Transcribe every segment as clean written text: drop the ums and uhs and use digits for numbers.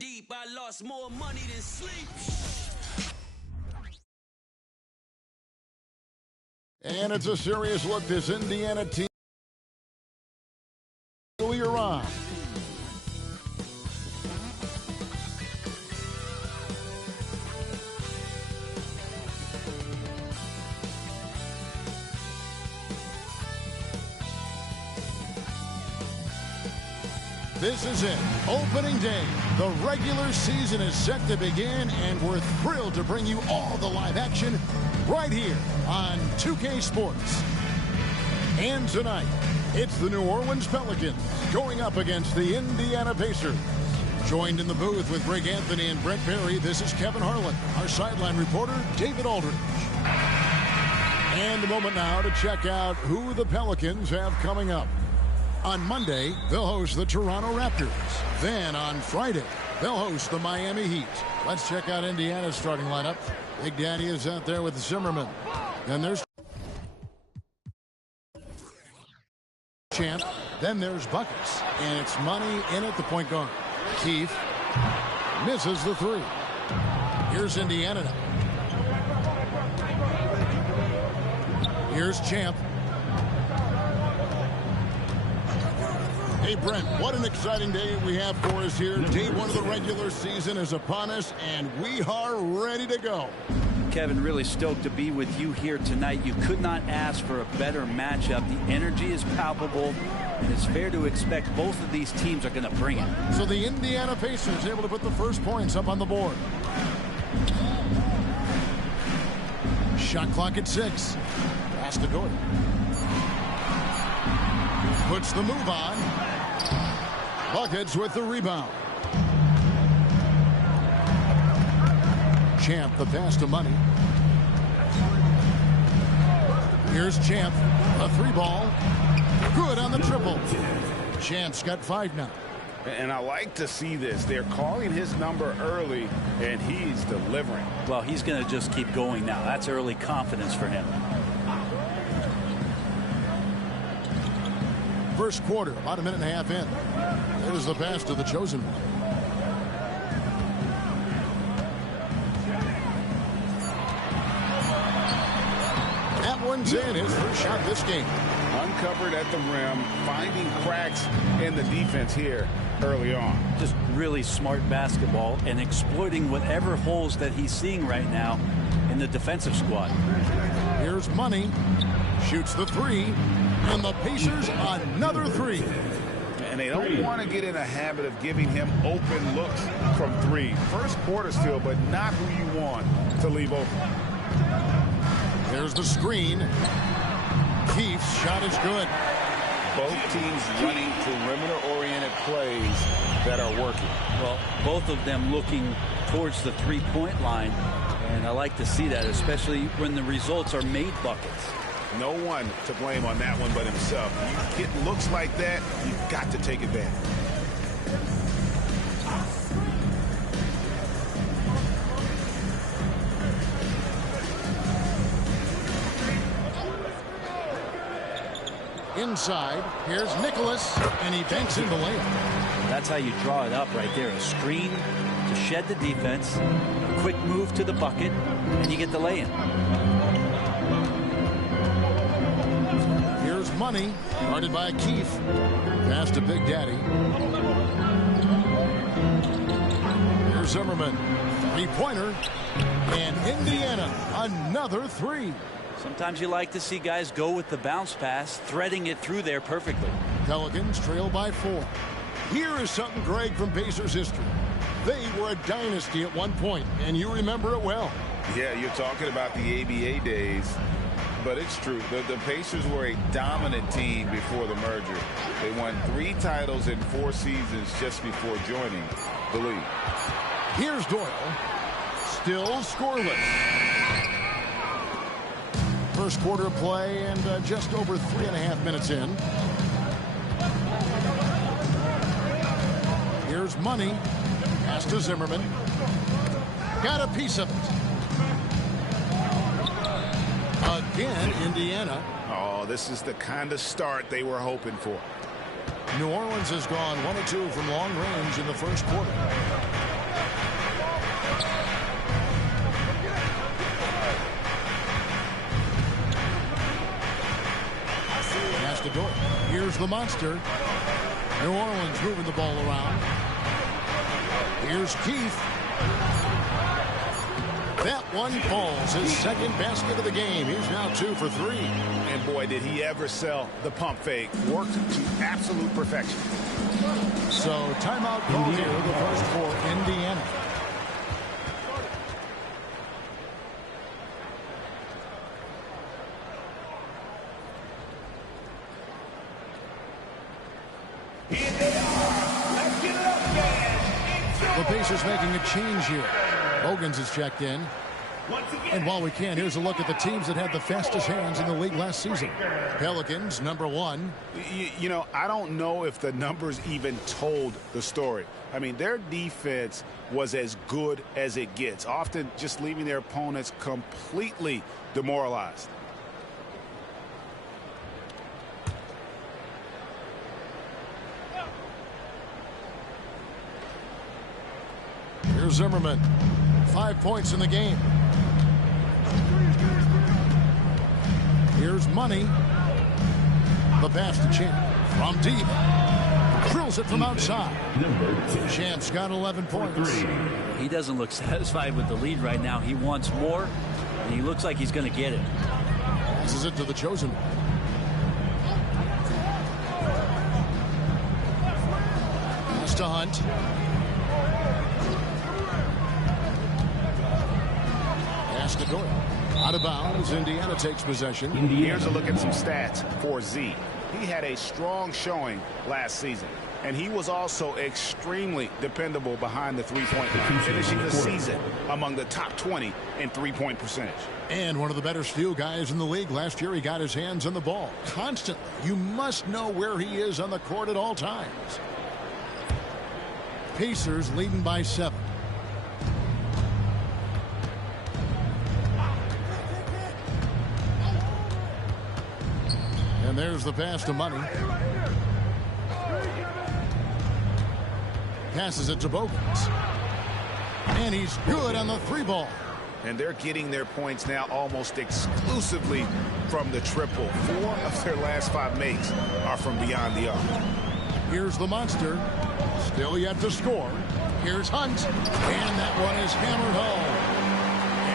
Deep, I lost more money than sleep. And it's a serious look, this Indiana team earlier on. This is it. Opening day. The regular season is set to begin, and we're thrilled to bring you all the live action right here on 2K Sports. And tonight, it's the New Orleans Pelicans going up against the Indiana Pacers. Joined in the booth with Greg Anthony and Brent Berry, this is Kevin Harlan. Our sideline reporter, David Aldridge. And a moment now to check out who the Pelicans have coming up. On Monday, they'll host the Toronto Raptors. Then on Friday, they'll host the Miami Heat. Let's check out Indiana's starting lineup. Big Daddy is out there with Zimmerman. Then there's Champ. Then there's Buckets. And it's Money in at the point guard. Keith misses the three. Here's Indiana now. Here's Champ. Hey, Brent, what an exciting day we have for us here. Day one of the regular season is upon us, and we are ready to go. Kevin, really stoked to be with you here tonight. You could not ask for a better matchup. The energy is palpable, and it's fair to expect both of these teams are going to bring it. So the Indiana Pacers able to put the first points up on the board. Shot clock at 6. Pass to Gordon. Puts the move on. Buckets with the rebound. Champ, the pass to Money. Here's Champ. A three ball. Good on the triple. Champ's got 5 now. And I like to see this. They're calling his number early, and he's delivering. Well, he's going to just keep going now. That's early confidence for him. First quarter, about a minute and a half in. There's the pass to the chosen one. That one's in. His first shot this game. Uncovered at the rim, finding cracks in the defense here early on. Just really smart basketball and exploiting whatever holes that he's seeing right now in the defensive squad. Here's Money. Shoots the three. And the Pacers another three. And they don't want to get in a habit of giving him open looks from 3. First quarter still, but not who you want to leave open. There's the screen. Keith's shot is good. Both teams running perimeter-oriented plays that are working. Well, both of them looking towards the three-point line. And I like to see that, especially when the results are made buckets. No one to blame on that one but himself. You get looks like that, you've got to take advantage. Inside, here's Nicholas, and he banks in the layup. That's how you draw it up right there. A screen to shed the defense, a quick move to the bucket, and you get the lay-in. Here's Money, guarded by Keith. Pass to Big Daddy. Here's Zimmerman. Three-pointer. And Indiana, another three. Sometimes you like to see guys go with the bounce pass, threading it through there perfectly. Pelicans trail by 4. Here is something, Greg, from Pacers history. They were a dynasty at one point, and you remember it well. Yeah, you're talking about the ABA days. But it's true. The Pacers were a dominant team before the merger. They won 3 titles in 4 seasons just before joining the league. Here's Doyle. Still scoreless. First quarter of play and just over 3.5 minutes in. Here's Money. Pass to Zimmerman. Got a piece of it. Again, Indiana. Oh, this is the kind of start they were hoping for. New Orleans has gone 1 of 2 from long range in the first quarter. Dort. Here's the monster. New Orleans moving the ball around. Here's Keith. That one falls. His second basket of the game. He's now 2 for 3. And boy, did he ever sell the pump fake. Worked to absolute perfection. So timeout call here, the first for Indiana. The Pacers making a change here. Bogans has checked in. And while we can, here's a look at the teams that had the fastest hands in the league last season. Pelicans, number 1. You know, I don't know if the numbers even told the story. I mean, their defense was as good as it gets, often just leaving their opponents completely demoralized. Here's Zimmerman. 5 points in the game. Here's Money. The pass to Champ. From deep. Drills it from outside. Champ's got 11 points. He doesn't look satisfied with the lead right now. He wants more, and he looks like he's going to get it. This is it to the chosen one. Pass to Hunt. To Dort. Out of bounds. Indiana takes possession. Here's a look at some stats for Z. He had a strong showing last season, and he was also extremely dependable behind the three-point line, finishing the season among the top 20 in three-point percentage. And one of the better steal guys in the league. Last year he got his hands on the ball constantly. You must know where he is on the court at all times. Pacers leading by 7. And there's the pass to Money. Passes it to Bogans. And he's good on the 3-ball. And they're getting their points now almost exclusively from the triple. 4 of their last 5 makes are from beyond the arc. Here's the monster. Still yet to score. Here's Hunt. And that one is hammered home.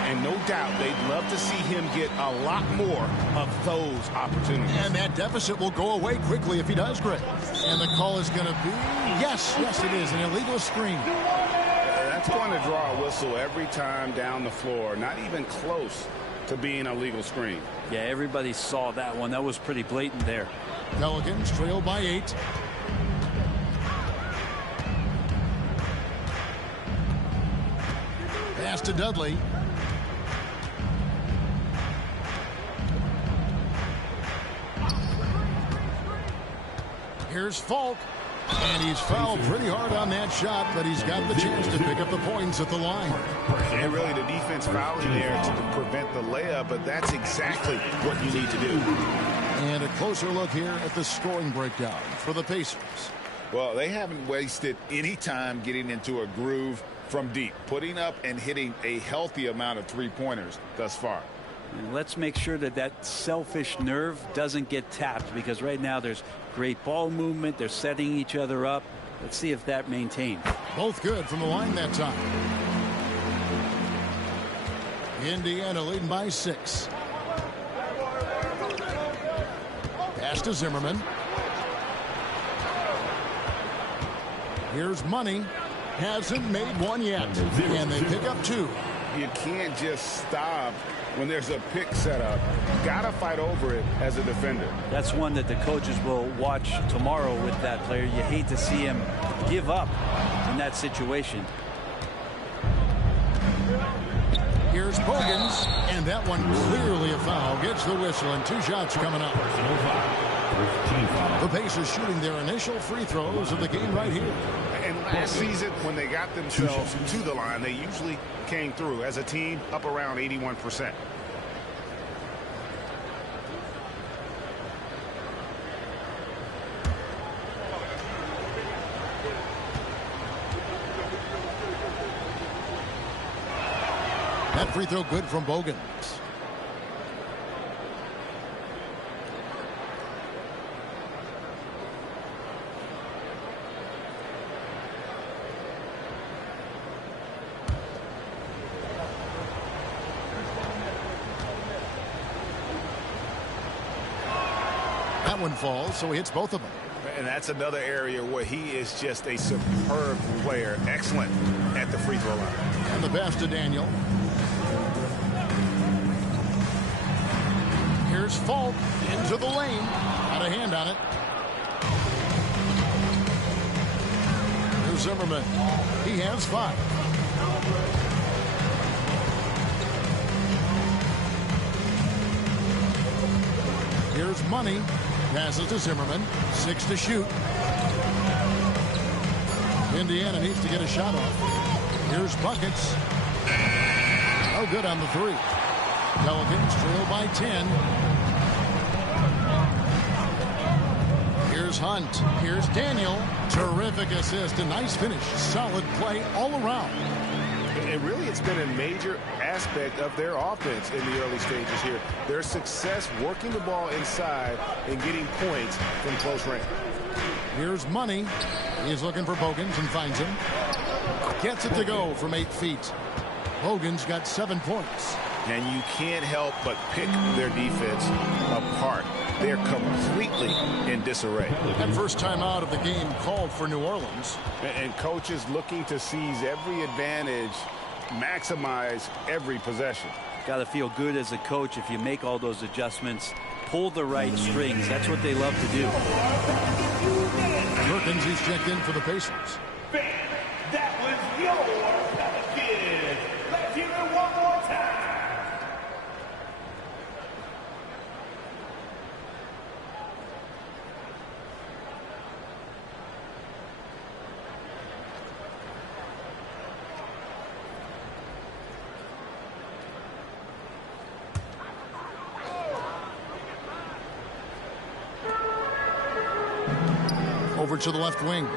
And no doubt they'd love to see him get a lot more of those opportunities. And that deficit will go away quickly if he does, Greg. And the call is going to be, yes, it is, an illegal screen. That's going to draw a whistle every time down the floor. Not even close to being a legal screen. Yeah, everybody saw that one. That was pretty blatant there. Pelicans trail by 8. Pass to Dudley. Here's Falk. And he's fouled pretty hard on that shot, but he's got the chance to pick up the points at the line. And really the defense fouling there to prevent the layup, but that's exactly what you need to do. And a closer look here at the scoring breakdown for the Pacers. Well, they haven't wasted any time getting into a groove from deep, putting up and hitting a healthy amount of three-pointers thus far. And let's make sure that that selfish nerve doesn't get tapped, because right now there's great ball movement. They're setting each other up. Let's see if that maintains. Both good from the line that time. Indiana leading by 6. Pass to Zimmerman. Here's Money. Hasn't made one yet. And they pick up 2. You can't just stop when there's a pick set up. You gotta fight over it as a defender. That's one that the coaches will watch tomorrow with that player. You hate to see him give up in that situation. Here's Bogans, and that one clearly a foul. Gets the whistle, and 2 shots coming up. The Pacers shooting their initial free throws of the game right here. And last season, when they got themselves to the line, they usually came through as a team up around 81%. That free throw good from Bogans. one falls, so he hits both of them. And that's another area where he is just a superb player. Excellent at the free throw line. And the pass to Daniel. Here's Falk into the lane. Got a hand on it. Here's Zimmerman. He has 5. Here's Money. Passes to Zimmerman. 6 to shoot. Indiana needs to get a shot off. Here's Buckets. No good on the 3. Pelicans trail by 10. Here's Hunt. Here's Daniel. Terrific assist. A nice finish. Solid play all around. And really, it's been a major aspect of their offense in the early stages here. Their success working the ball inside and getting points from close range. Here's Money. He's looking for Bogans and finds him. Gets it to go from 8 feet. Bogans got 7 points. And you can't help but pick their defense apart. They're completely in disarray. That first time out of the game called for New Orleans. And coaches looking to seize every advantage, maximize every possession. Got to feel good as a coach if you make all those adjustments, pull the right strings. That's what they love to do. Perkins, he's checked in for the Pacers. That was your Pelicans. Let's hear it one more time. Over to the left wing.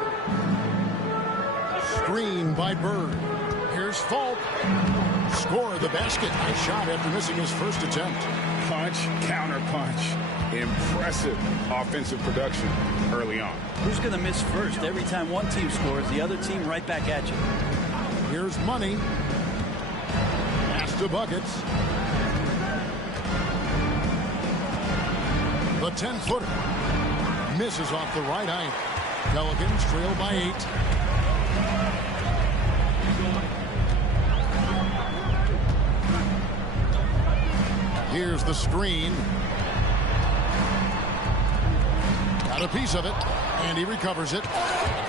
Screen by Bird. Here's Falk. Score the basket. Nice shot after missing his first attempt. Punch, counter punch. Impressive offensive production early on. Who's going to miss first? Every time one team scores, the other team right back at you. Here's Money. Pass to Buckets. The 10-footer. Misses off the right eye. Pelicans trail by 8. Here's the screen. Got a piece of it, and he recovers it.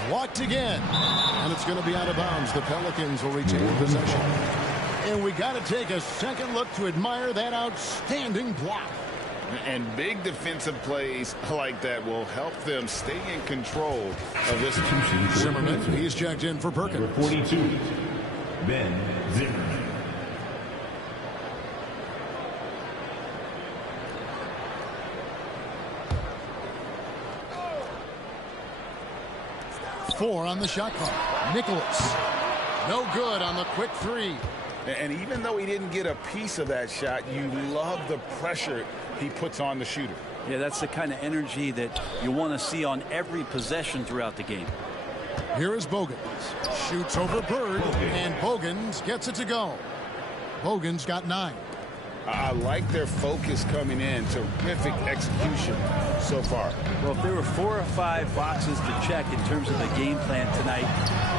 Blocked again, and it's going to be out of bounds. The Pelicans will retain possession. And we got to take a second look to admire that outstanding block. And big defensive plays like that will help them stay in control of this. Zimmerman, he's checked in for Perkins. Number 42, Ben Zimmerman. Four on the shot clock. Nicholas. No good on the quick 3. And even though he didn't get a piece of that shot, you love the pressure he puts on the shooter. Yeah, that's the kind of energy that you want to see on every possession throughout the game. Here is Bogans. Shoots over Bird, and Bogans gets it to go. Bogans got 9. I like their focus coming in. Terrific execution so far. Well, if there were 4 or 5 boxes to check in terms of the game plan tonight,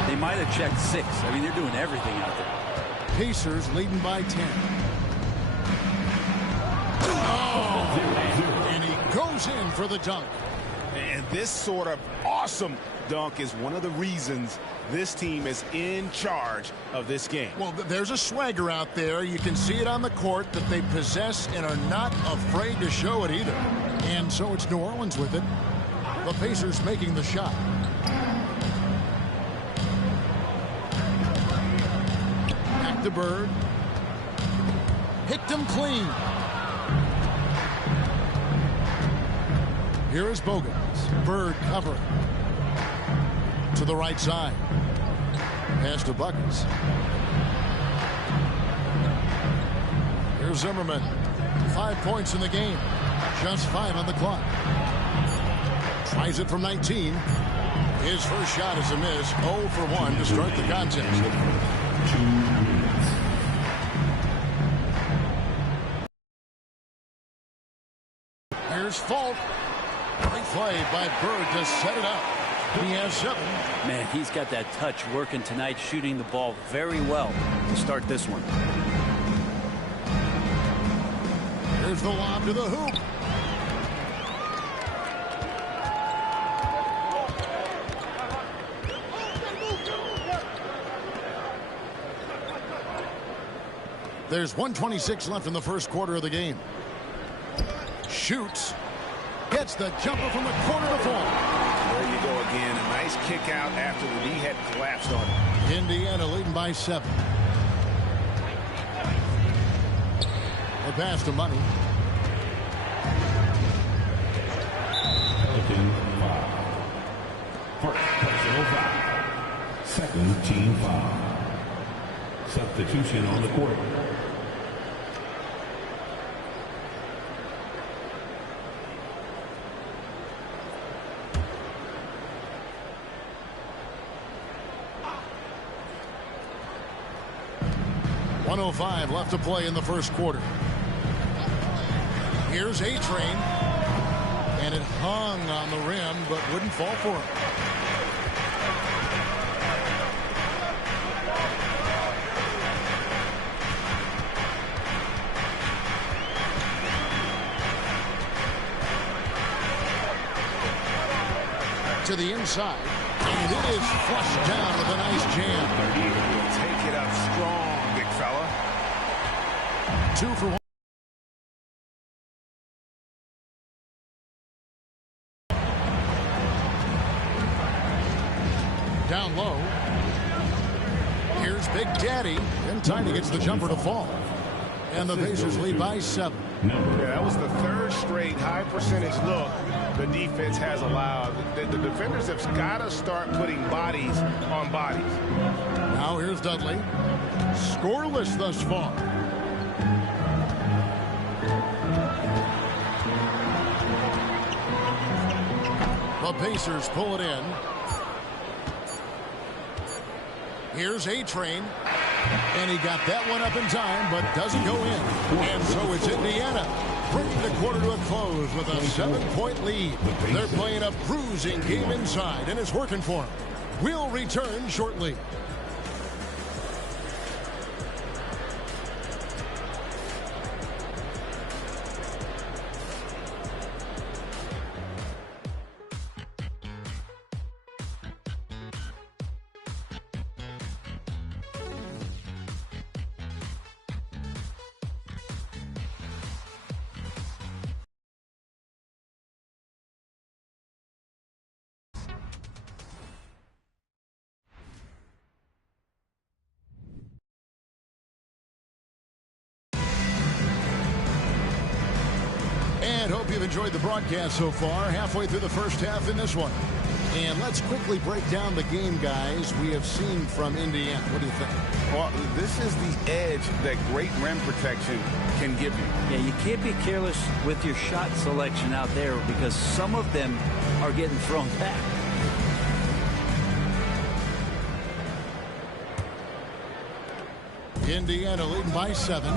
they might have checked 6. I mean, they're doing everything out there. Pacers leading by 10. Oh, and he goes in for the dunk. And this sort of awesome dunk is one of the reasons this team is in charge of this game. Well, there's a swagger out there. You can see it on the court that they possess and are not afraid to show it either. And so it's New Orleans with it. The Pacers making the shot. Back to Bird. Picked him clean. Here is Bogans. Bird covering. To the right side. Pass to Buckets. Here's Zimmerman. 5 points in the game. Just 5 on the clock. Tries it from 19. His first shot is a miss. 0 for 1 to start the contest. 2 minutes. Here's Falk. Great play by Bird to set it up. He has 7. Man, he's got that touch working tonight, shooting the ball very well to start this one. Here's the lob to the hoop. There's 1:26 left in the first quarter of the game. Shoots. Gets the jumper from the corner to fall. There you go again. A nice kick out after the knee had collapsed on him. Indiana leading by 7. The pass to Money. Pelicans foul. First personal foul. Second team foul. Substitution on the court. .05 left to play in the first quarter. Here's A-Train. And it hung on the rim, but wouldn't fall for him. To the inside. And it is flushed down with a nice jam. Take it up strong, big fella. 2 for 1. Down low. Here's Big Daddy. In time he gets the jumper to fall. And the Pacers lead by 7. Yeah, that was the third straight high percentage look the defense has allowed. The defenders have got to start putting bodies on bodies. Now here's Dudley. Scoreless thus far. The Pacers pull it in. Here's A-Train. And he got that one up in time, but doesn't go in. And so it's Indiana bringing the quarter to a close with a 7-point lead. They're playing a bruising game inside, and it's working for them. We'll return shortly. And hope you've enjoyed the broadcast so far. Halfway through the first half in this one. And let's quickly break down the game, guys, we have seen from Indiana. What do you think? Well, this is the edge that great rim protection can give you. Yeah, you can't be careless with your shot selection out there because some of them are getting thrown back. Indiana leading by 7.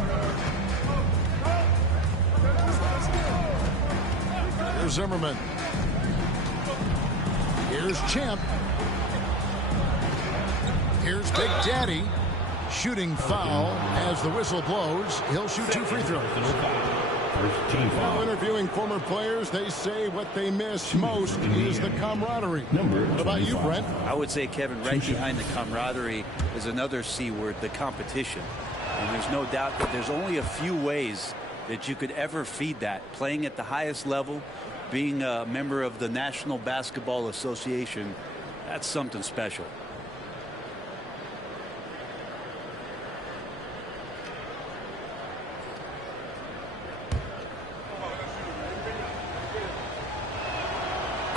Here's Zimmerman. Here's Champ. Here's Big Daddy. Shooting foul as the whistle blows. He'll shoot 2 free throws. Now interviewing former players, they say what they miss most is the camaraderie. What about you, Brent? I would say, Kevin, right behind the camaraderie is another C word, the competition. And there's no doubt that there's only a few ways that you could ever feed that. Playing at the highest level, being a member of the National Basketball Association, that's something special.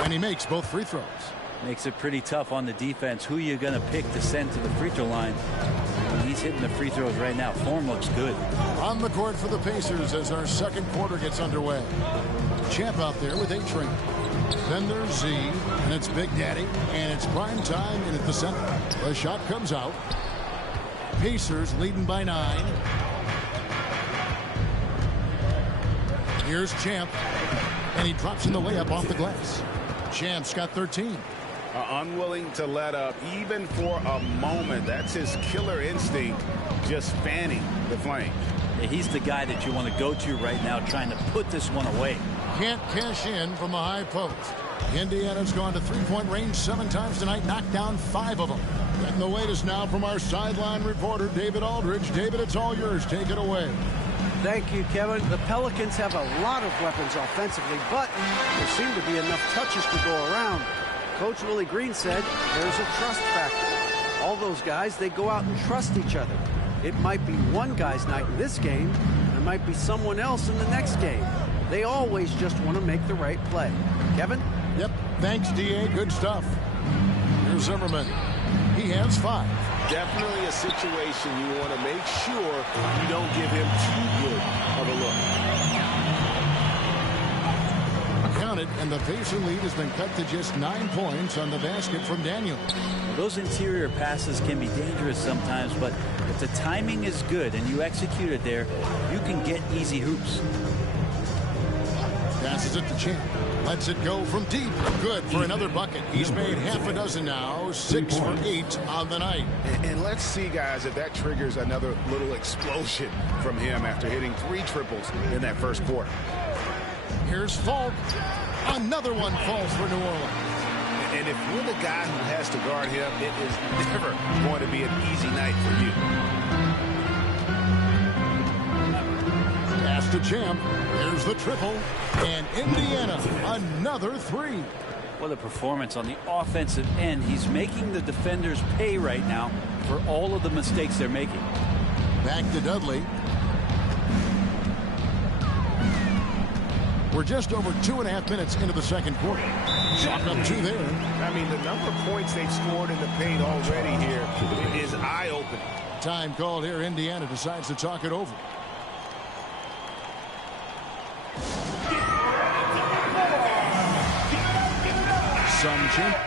And he makes both free throws. Makes it pretty tough on the defense. Who you going to pick to send to the free throw line? He's hitting the free throws right now. Form looks good. On the court for the Pacers as our second quarter gets underway. Champ out there with A-Train. Then there's Z, and it's Big Daddy, and it's prime time in at the center. The shot comes out. Pacers leading by 9. Here's Champ. And he drops in the layup off the glass. Champ's got 13. Unwilling to let up even for a moment. That's his killer instinct, just fanning the flame. Yeah, he's the guy that you want to go to right now, trying to put this one away. Can't cash in from the high post. Indiana's gone to three-point range 7 times tonight, knocked down 5 of them. Getting the latest now from our sideline reporter, David Aldridge. David, it's all yours. Take it away. Thank you, Kevin. The Pelicans have a lot of weapons offensively, but there seem to be enough touches to go around. Coach Willie Green said there's a trust factor. All those guys, they go out and trust each other. It might be one guy's night in this game. There might be someone else in the next game. They always just want to make the right play. Kevin? Yep. Thanks, D.A. Good stuff. Here's Zimmerman. He has 5. Definitely a situation you want to make sure you don't give him too good of a look. Counted, and the Pacer lead has been cut to just 9 points on the basket from Daniel. Those interior passes can be dangerous sometimes, but if the timing is good and you execute it there, you can get easy hoops. Passes it to Champ. Lets it go from deep. Good for another bucket. He's made half a dozen now. 6 for 8 on the night. And let's see, guys, if that triggers another little explosion from him after hitting 3 triples in that first quarter. Here's Falk. Another one falls for New Orleans. And if you're the guy who has to guard him, it is never going to be an easy night for you. Pass to Champ. Here's the triple. And Indiana, another 3. What a performance on the offensive end. He's making the defenders pay right now for all of the mistakes they're making. Back to Dudley. We're just over 2.5 minutes into the second quarter. Shot up 2 there. I mean, the number of points they've scored in the paint already here is eye-opening. Time called here. Indiana decides to talk it over. Some Champ.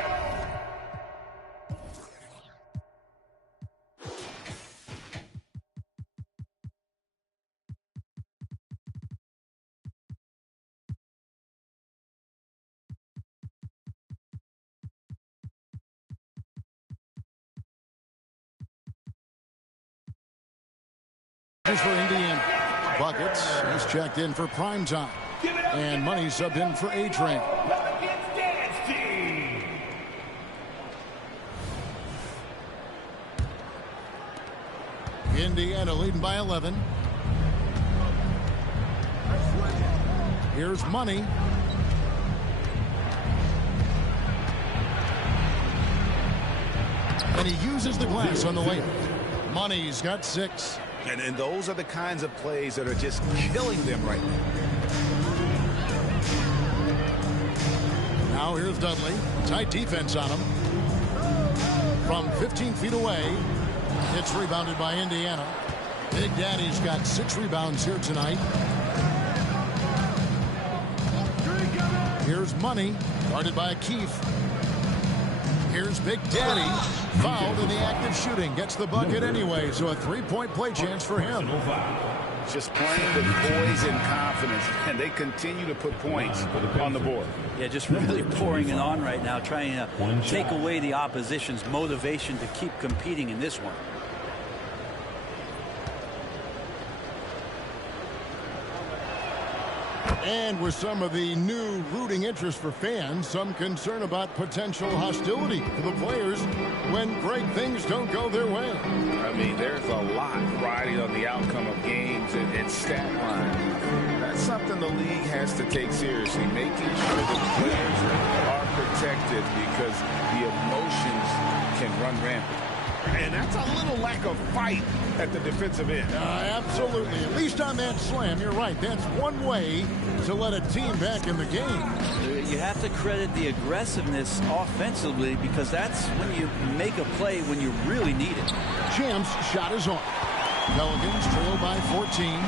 For Indiana. Buckets is checked in for prime time. And Money subbed in for A-Train. Indiana leading by 11. Here's Money. And he uses the glass on the layup. Money's got 6. And those are the kinds of plays that are just killing them right now. Now here's Dudley. Tight defense on him. From 15 feet away. It's rebounded by Indiana. Big Daddy's got 6 rebounds here tonight. Here's Money. Guarded by Keefe. Here's Big Daddy. Fouled in the act of shooting. Gets the bucket anyway, so a 3-point play chance for him. Just playing with poise and confidence, and they continue to put points on the board. Yeah, just really pouring it on right now, trying to take away the opposition's motivation to keep competing in this one. And with some of the new rooting interest for fans, some concern about potential hostility for the players when great things don't go their way. I mean, there's a lot riding on the outcome of games and stat line. That's something the league has to take seriously, making sure the players are protected because the emotions can run rampant. And that's a little lack of fight at the defensive end. Absolutely. At least on that slam, you're right. That's one way to let a team back in the game. You have to credit the aggressiveness offensively because that's when you make a play when you really need it. Champ's shot is on. Pelicans trail by 14.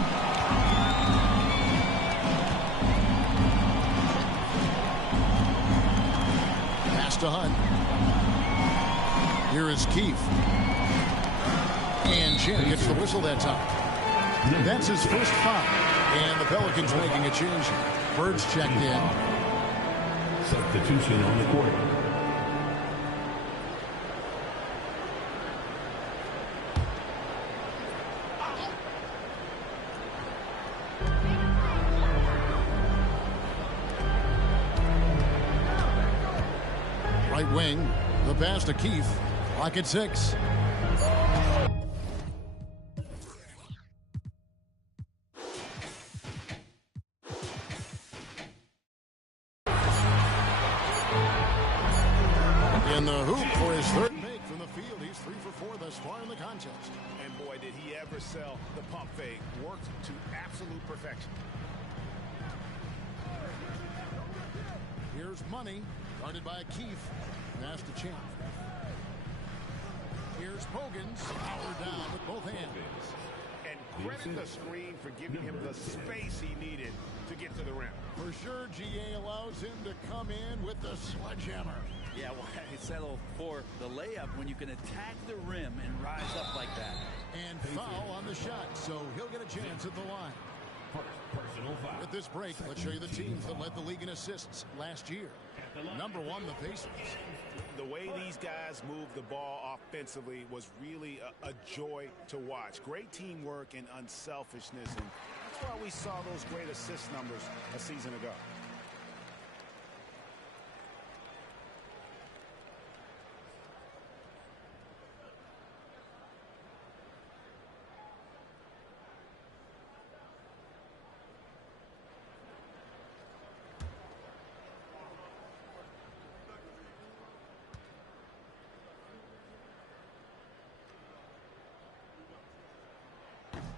Pass to Hunt. Here is Keefe. And Champ gets the whistle that time. That's his first foul. And the Pelicans making a change here. Bird's checked in. Substitution on the court. Right wing, the pass to Keefe. Clock at 6. In the hoop for his third make from the field. He's 3 for 4 thus far in the contest. And boy, did he ever sell the pump fake. Worked to absolute perfection. Here's Money, guarded by Keefe. Pass to Champ. Here's Bogans, powered down with both hands. And credit the screen for giving him the space he needed to get to the rim. For sure, GA allows him to come in with the sledgehammer. Yeah, why settle for the layup when you can attack the rim and rise up like that? And foul on the shot, so he'll get a chance at the line. Personal foul. With this break, let's show you the teams that led the league in assists last year. Number 1, the Pacers. The way these guys moved the ball offensively was really a joy to watch. Great teamwork and unselfishness, and that's why we saw those great assist numbers a season ago.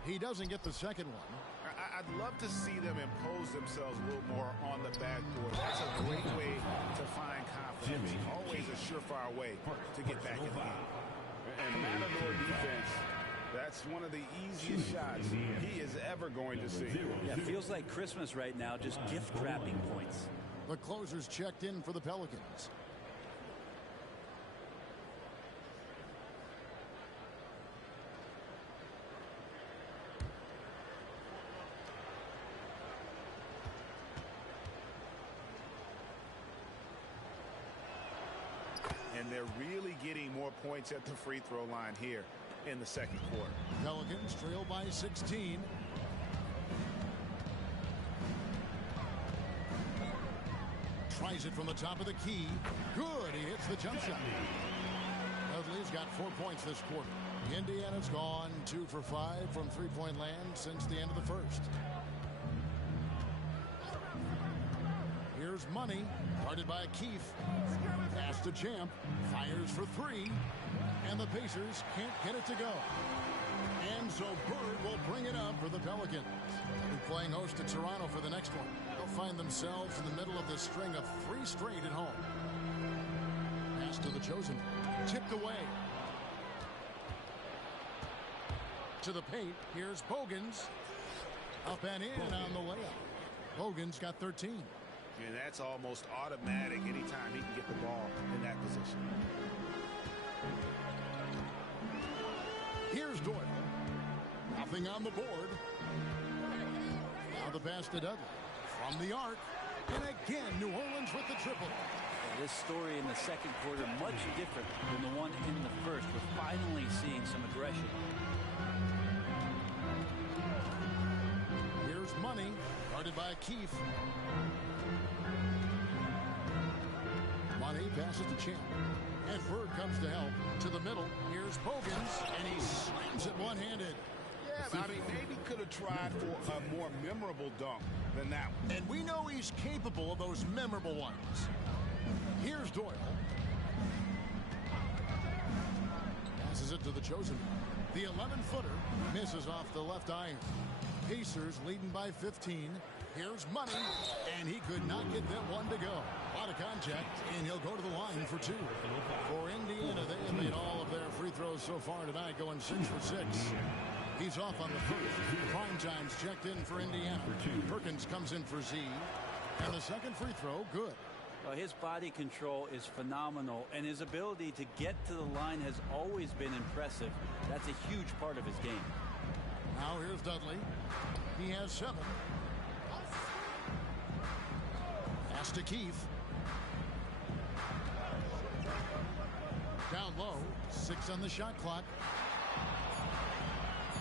He doesn't get the second one. I'd love to see them impose themselves a little more on the backboard. That's a great way to find confidence. Always a surefire way to get back in the game. And Matador defense, that's one of the easiest shots he is ever going to see. Yeah, feels like Christmas right now, just gift wrapping points. The closer's checked in for the Pelicans. And they're really getting more points at the free throw line here in the second quarter. Pelicans trail by 16. Tries it from the top of the key. Good. He hits the jump shot. Dudley's got 4 points this quarter. Indiana's gone 2 for 5 from three-point land since the end of the first. Here's Money, guarded by Keefe. Pass to Champ, fires for 3, and the Pacers can't get it to go. And so Bird will bring it up for the Pelicans. They're playing host to Toronto for the next one. They'll find themselves in the middle of this string of 3 straight at home. Pass to the chosen, tipped away. To the paint, here's Bogans. Up and in on the layup. Bogans got 13. And that's almost automatic anytime he can get the ball in that position. Here's Doyle. Nothing on the board. Now the pass to Dudley. From the arc. And again, New Orleans with the triple. This story in the second quarter much different than the one in the first. We're finally seeing some aggression. Here's Money, guarded by Keefe. Money passes to Champ. And Bird comes to help. To the middle. Here's Bogans. And he slams it one-handed. Yeah, I mean, maybe could have tried for a more memorable dunk than that one. And we know he's capable of those memorable ones. Here's Doyle. Passes it to the chosen. The 11-footer misses off the left iron. Pacers leading by 15. Here's Money, and he could not get that one to go. A lot of contact, and he'll go to the line for 2. For Indiana, they have made all of their free throws so far tonight, going 6 for 6. He's off on the first. Prime time's checked in for Indiana. Perkins comes in for Z. And the second free throw, good. Well, his body control is phenomenal, and his ability to get to the line has always been impressive. That's a huge part of his game. Now here's Dudley. He has 7. Pass to Keefe. Down low. 6 on the shot clock.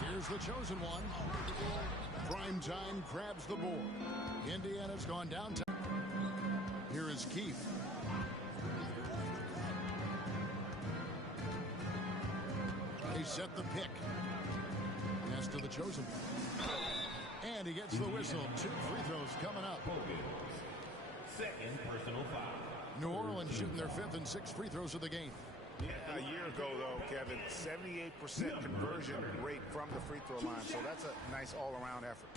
Here's the chosen one. Prime time grabs the board. Indiana's gone downtown. Here is Keefe. They set the pick. Pass to the chosen one. And he gets the whistle. 2 free throws coming up. Second personal foul. New Orleans shooting their 5th and 6th free throws of the game. Yeah, a year ago, though, Kevin, 78% conversion rate from the free throw line. So that's a nice all-around effort.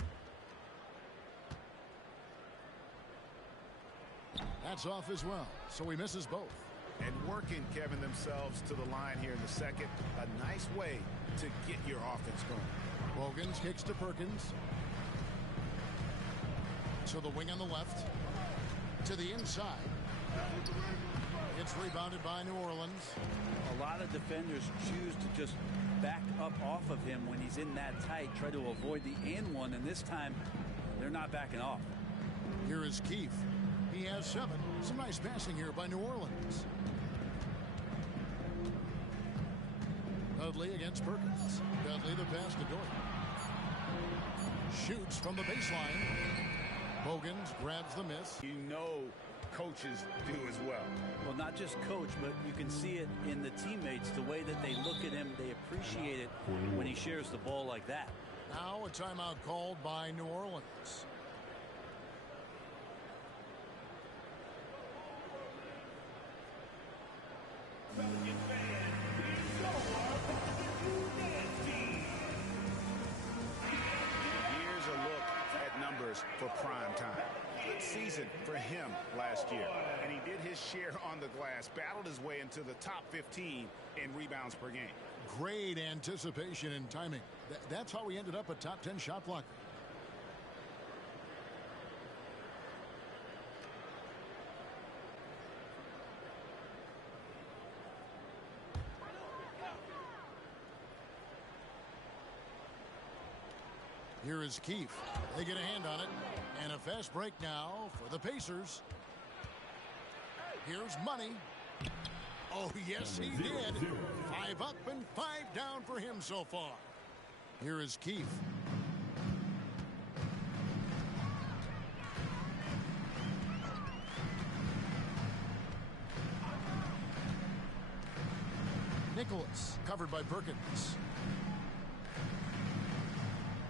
That's off as well, so he misses both. And working, Kevin, themselves to the line here in the second. A nice way to get your offense going. Bogans kicks to Perkins. To the wing on the left. To the inside. It's rebounded by New Orleans. A lot of defenders choose to just back up off of him when he's in that tight, try to avoid the and one, and this time they're not backing off. Here is Keefe. He has 7. Some nice passing here by New Orleans. Dudley against Perkins. Dudley the pass to Dort. Shoots from the baseline. Bogans grabs the miss. You know coaches do as well. Well, not just coach, but you can see it in the teammates, the way that they look at him. They appreciate it when he shares the ball like that. Now a timeout called by New Orleans. Pelicans fans, here's your Pelicans dance team. Here's a look at numbers for prime time. Good season for him last year. And he did his share on the glass, battled his way into the top 15 in rebounds per game. Great anticipation and timing. That's how he ended up a top 10 shot blocker. Here is Keefe. They get a hand on it. And a fast break now for the Pacers. Here's Money. Oh, yes, he did. 5 up and 5 down for him so far. Here is Keefe. Nicholas, covered by Perkins.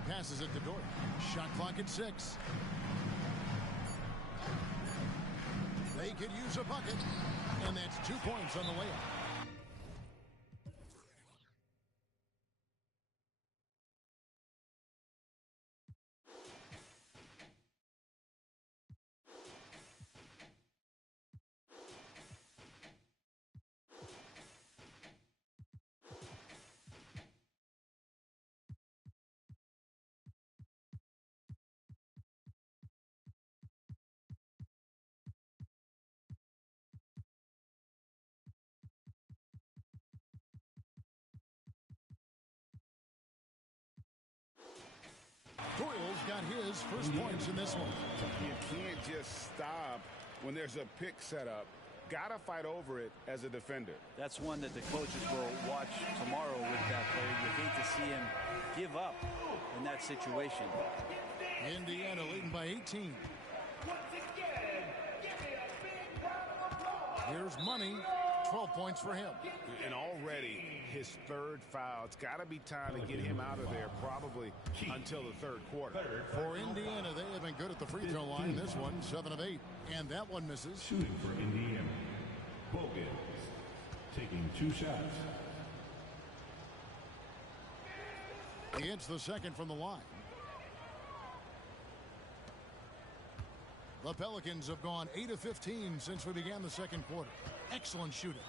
Passes it to Dort. Shot clock at 6. They could use a bucket, and that's 2 points on the layup. Doyle's got his first points in this one. You can't just stop when there's a pick set up. Gotta fight over it as a defender. That's one that the coaches will watch tomorrow with that player. You hate to see him give up in that situation. Indiana leading by 18. Once again, give me a big round of applause. Here's Money. 12 points for him. And already his 3rd foul. It's got to be time to get him out of there probably until the 3rd quarter. For Indiana, they have been good at the free throw line. This one, 7 of 8. And that one misses. Shooting for Indiana. Bogans taking 2 shots. He hits the second from the line. The Pelicans have gone 8 of 15 since we began the second quarter. Excellent shooting.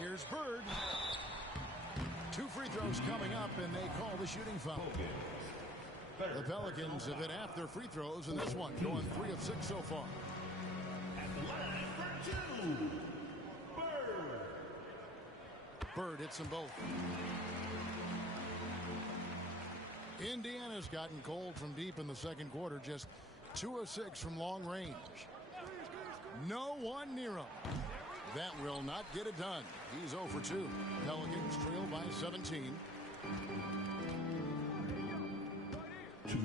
Here's Bird. 2 free throws coming up, and they call the shooting foul. The Pelicans have hit half their free throws in this one, going 3 of 6 so far. At the line for 2, Bird. Bird hits them both. Indiana's gotten cold from deep in the second quarter. Just 2 of 6 from long range. No one near him. That will not get it done. He's 0 for 2. Pelicans trail by 17.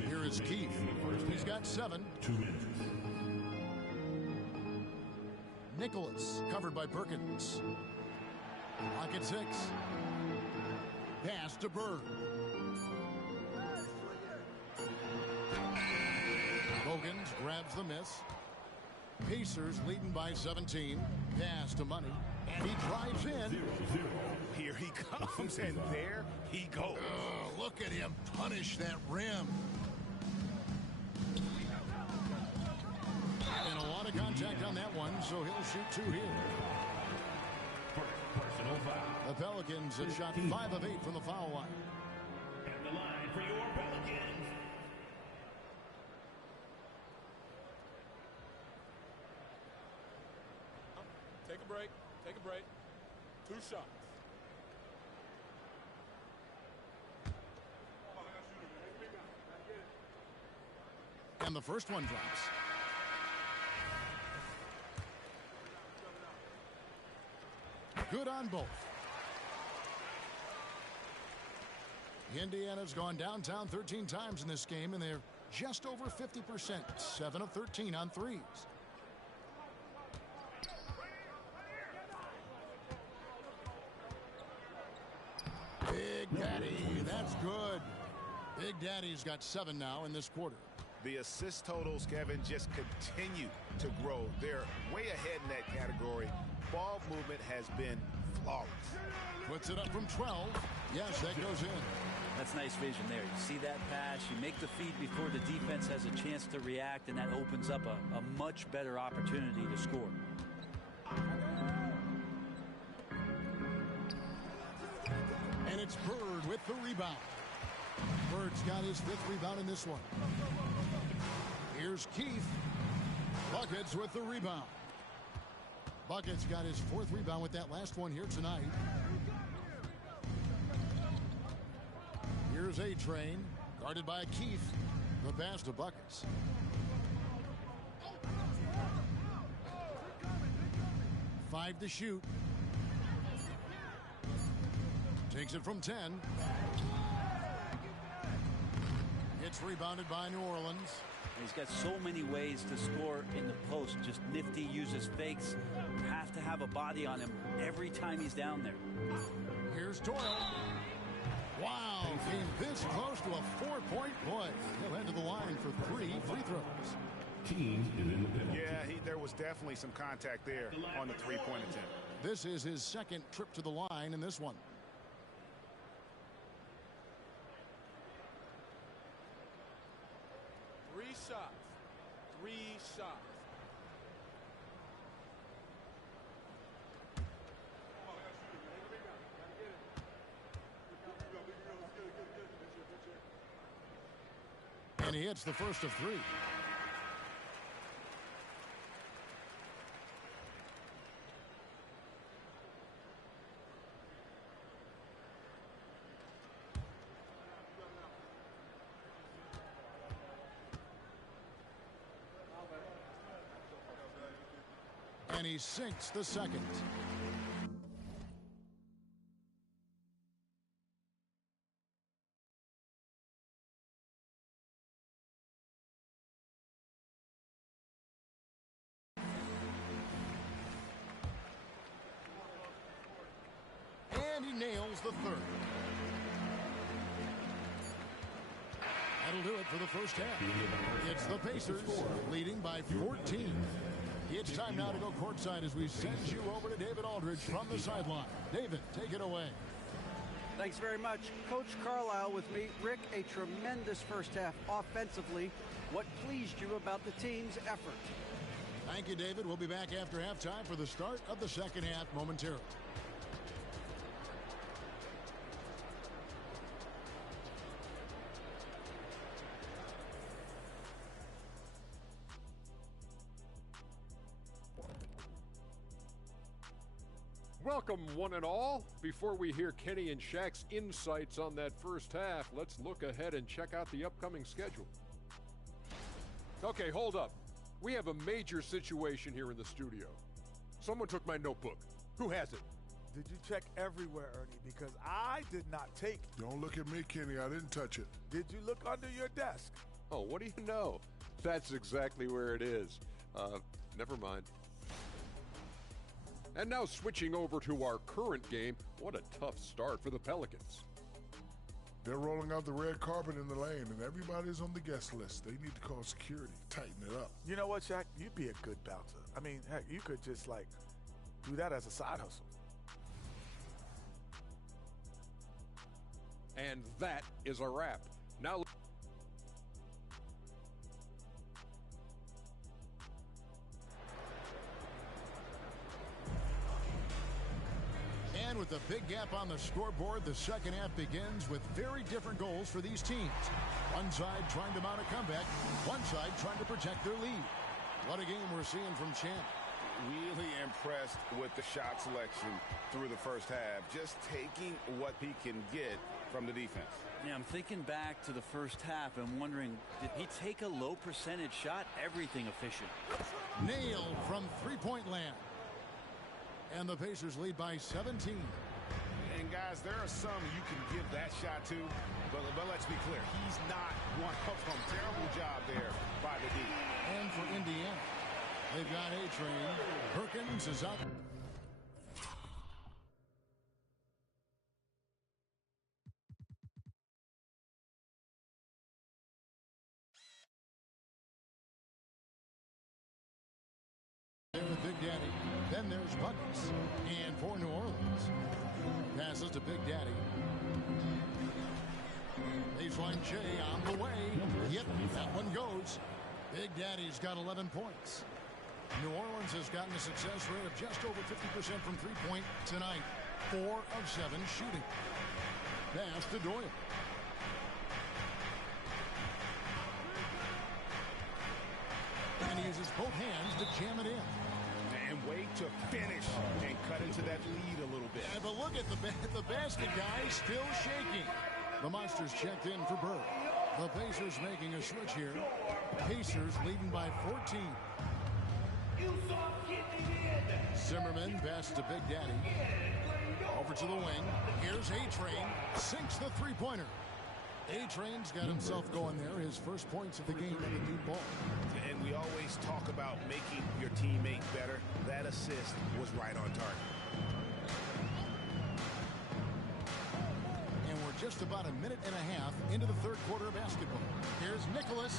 Here is Keith. He's got 7. 2 minutes. Nicholas covered by Perkins. Pocket 6. Pass to Bird. Bogans grabs the miss. Pacers leading by 17. Pass to Money. And he drives in. 0-0. Here he comes, and there he goes. Oh, look at him punish that rim. And a lot of contact on that one, so he'll shoot 2 here. Personal foul. The Pelicans have shot 5 of 8 from the foul line. And the line for your Pelicans. Take a break. Take a break. 2 shots. And the first one drops. Good on both. Indiana's gone downtown 13 times in this game, and they're just over 50%. 7 of 13 on threes. Big Daddy, that's good. Big Daddy's got 7 now in this quarter. The assist totals, Kevin, just continue to grow. They're way ahead in that category. Ball movement has been flawless. Puts it up from 12. Yes, that goes in. That's nice vision there. You see that pass, you make the feed before the defense has a chance to react, and that opens up a much better opportunity to score. And it's Bird with the rebound. Bird's got his 5th rebound in this one. Here's Keith. Buckets with the rebound. Buckets got his 4th rebound with that last one here tonight. Here's A-Train, guarded by Keith. The pass to Buckets. Five to shoot. Takes it from 10. It's rebounded by New Orleans. He's got so many ways to score in the post. Just nifty, uses fakes. Have to have a body on him every time he's down there. Here's Doyle. Wow, came this close to a 4-point play. He'll head to the line for 3 free throws. Team is in the penalty. Yeah, there was definitely some contact there on the 3-point attempt. This is his 2nd trip to the line in this one. Three shots. 3 shots. And he hits the first of 3. And he sinks the 2nd. And he nails the 3rd. That'll do it for the first half. It's the Pacers leading by 14. It's time now to go courtside as we send you over to David Aldridge from the sideline. David, take it away. Thanks very much. Coach Carlisle with me. Rick, a tremendous first half offensively. What pleased you about the team's effort? Thank you, David. We'll be back after halftime for the start of the second half momentarily. Welcome, one and all. Before we hear Kenny and Shaq's insights on that first half, let's look ahead and check out the upcoming schedule. Okay, hold up. We have a major situation here in the studio. Someone took my notebook. Who has it? Did you check everywhere, Ernie? Because I did not take it. Don't look at me, Kenny. I didn't touch it. Did you look under your desk? Oh, what do you know? That's exactly where it is. Never mind. And now switching over to our current game, what a tough start for the Pelicans. They're rolling out the red carpet in the lane, and everybody's on the guest list. They need to call security, tighten it up. You know what, Shaq? You'd be a good bouncer. I mean, heck, you could just, do that as a side hustle. And that is a wrap. Now... And with a big gap on the scoreboard, the second half begins with very different goals for these teams. One side trying to mount a comeback, one side trying to protect their lead. What a game we're seeing from Champ. Really impressed with the shot selection through the first half, just taking what he can get from the defense. Yeah, I'm thinking back to the first half and wondering, did he take a low percentage shot? Everything efficient. Nailed from three-point land. And the Pacers lead by 17. And guys, there are some you can give that shot to, but let's be clear, he's not one of them. Terrible job there by the D. And for Indiana, they've got A-Train. Perkins is up. There with Big Daddy. Then there's Buckets. And for New Orleans, passes to Big Daddy. Baseline Jay on the way. Yep, that one goes. Big Daddy's got 11 points. New Orleans has gotten a success rate of just over 50% from three-point tonight. 4 of 7 shooting. Pass to Doyle. And he uses both hands to jam it in. And wait to finish and cut into that lead a little bit. Yeah, but look at the basket guy still shaking. The Monsters checked in for Bird. The Pacers making a switch here. Pacers leading by 14. Zimmerman passes to Big Daddy. Over to the wing. Here's A-Train. Sinks the three-pointer. A-Train's got himself going there. His first points of the game on the deep ball. And we always talk about making your teammate better. That assist was right on target. And we're just about a minute and a half into the third quarter of basketball. Here's Nicholas,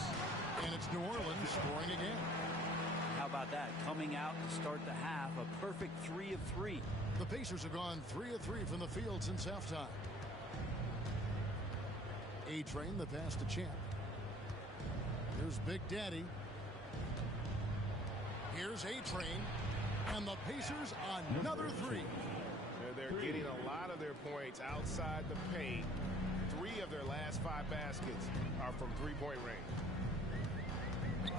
and it's New Orleans scoring again. How about that? Coming out to start the half, a perfect 3 of 3. The Pacers have gone 3 of 3 from the field since halftime. A-Train, the pass to Champ. Here's Big Daddy. Here's A-Train. And the Pacers another 3. They're getting a lot of their points outside the paint. 3 of their last 5 baskets are from three-point range.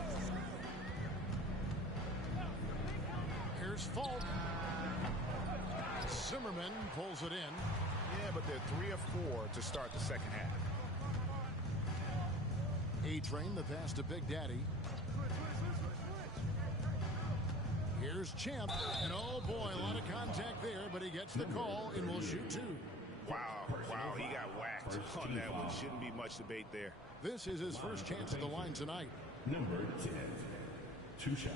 Here's Falk. Zimmerman pulls it in. Yeah, but they're 3 of 4 to start the second half. A-Train, the pass to Big Daddy. Here's Champ. And oh boy, a lot of contact there, but he gets the call and will shoot 2. Wow, he got whacked on that one. Shouldn't be much debate there. This is his first chance at the line tonight. Number 10. 2 shots.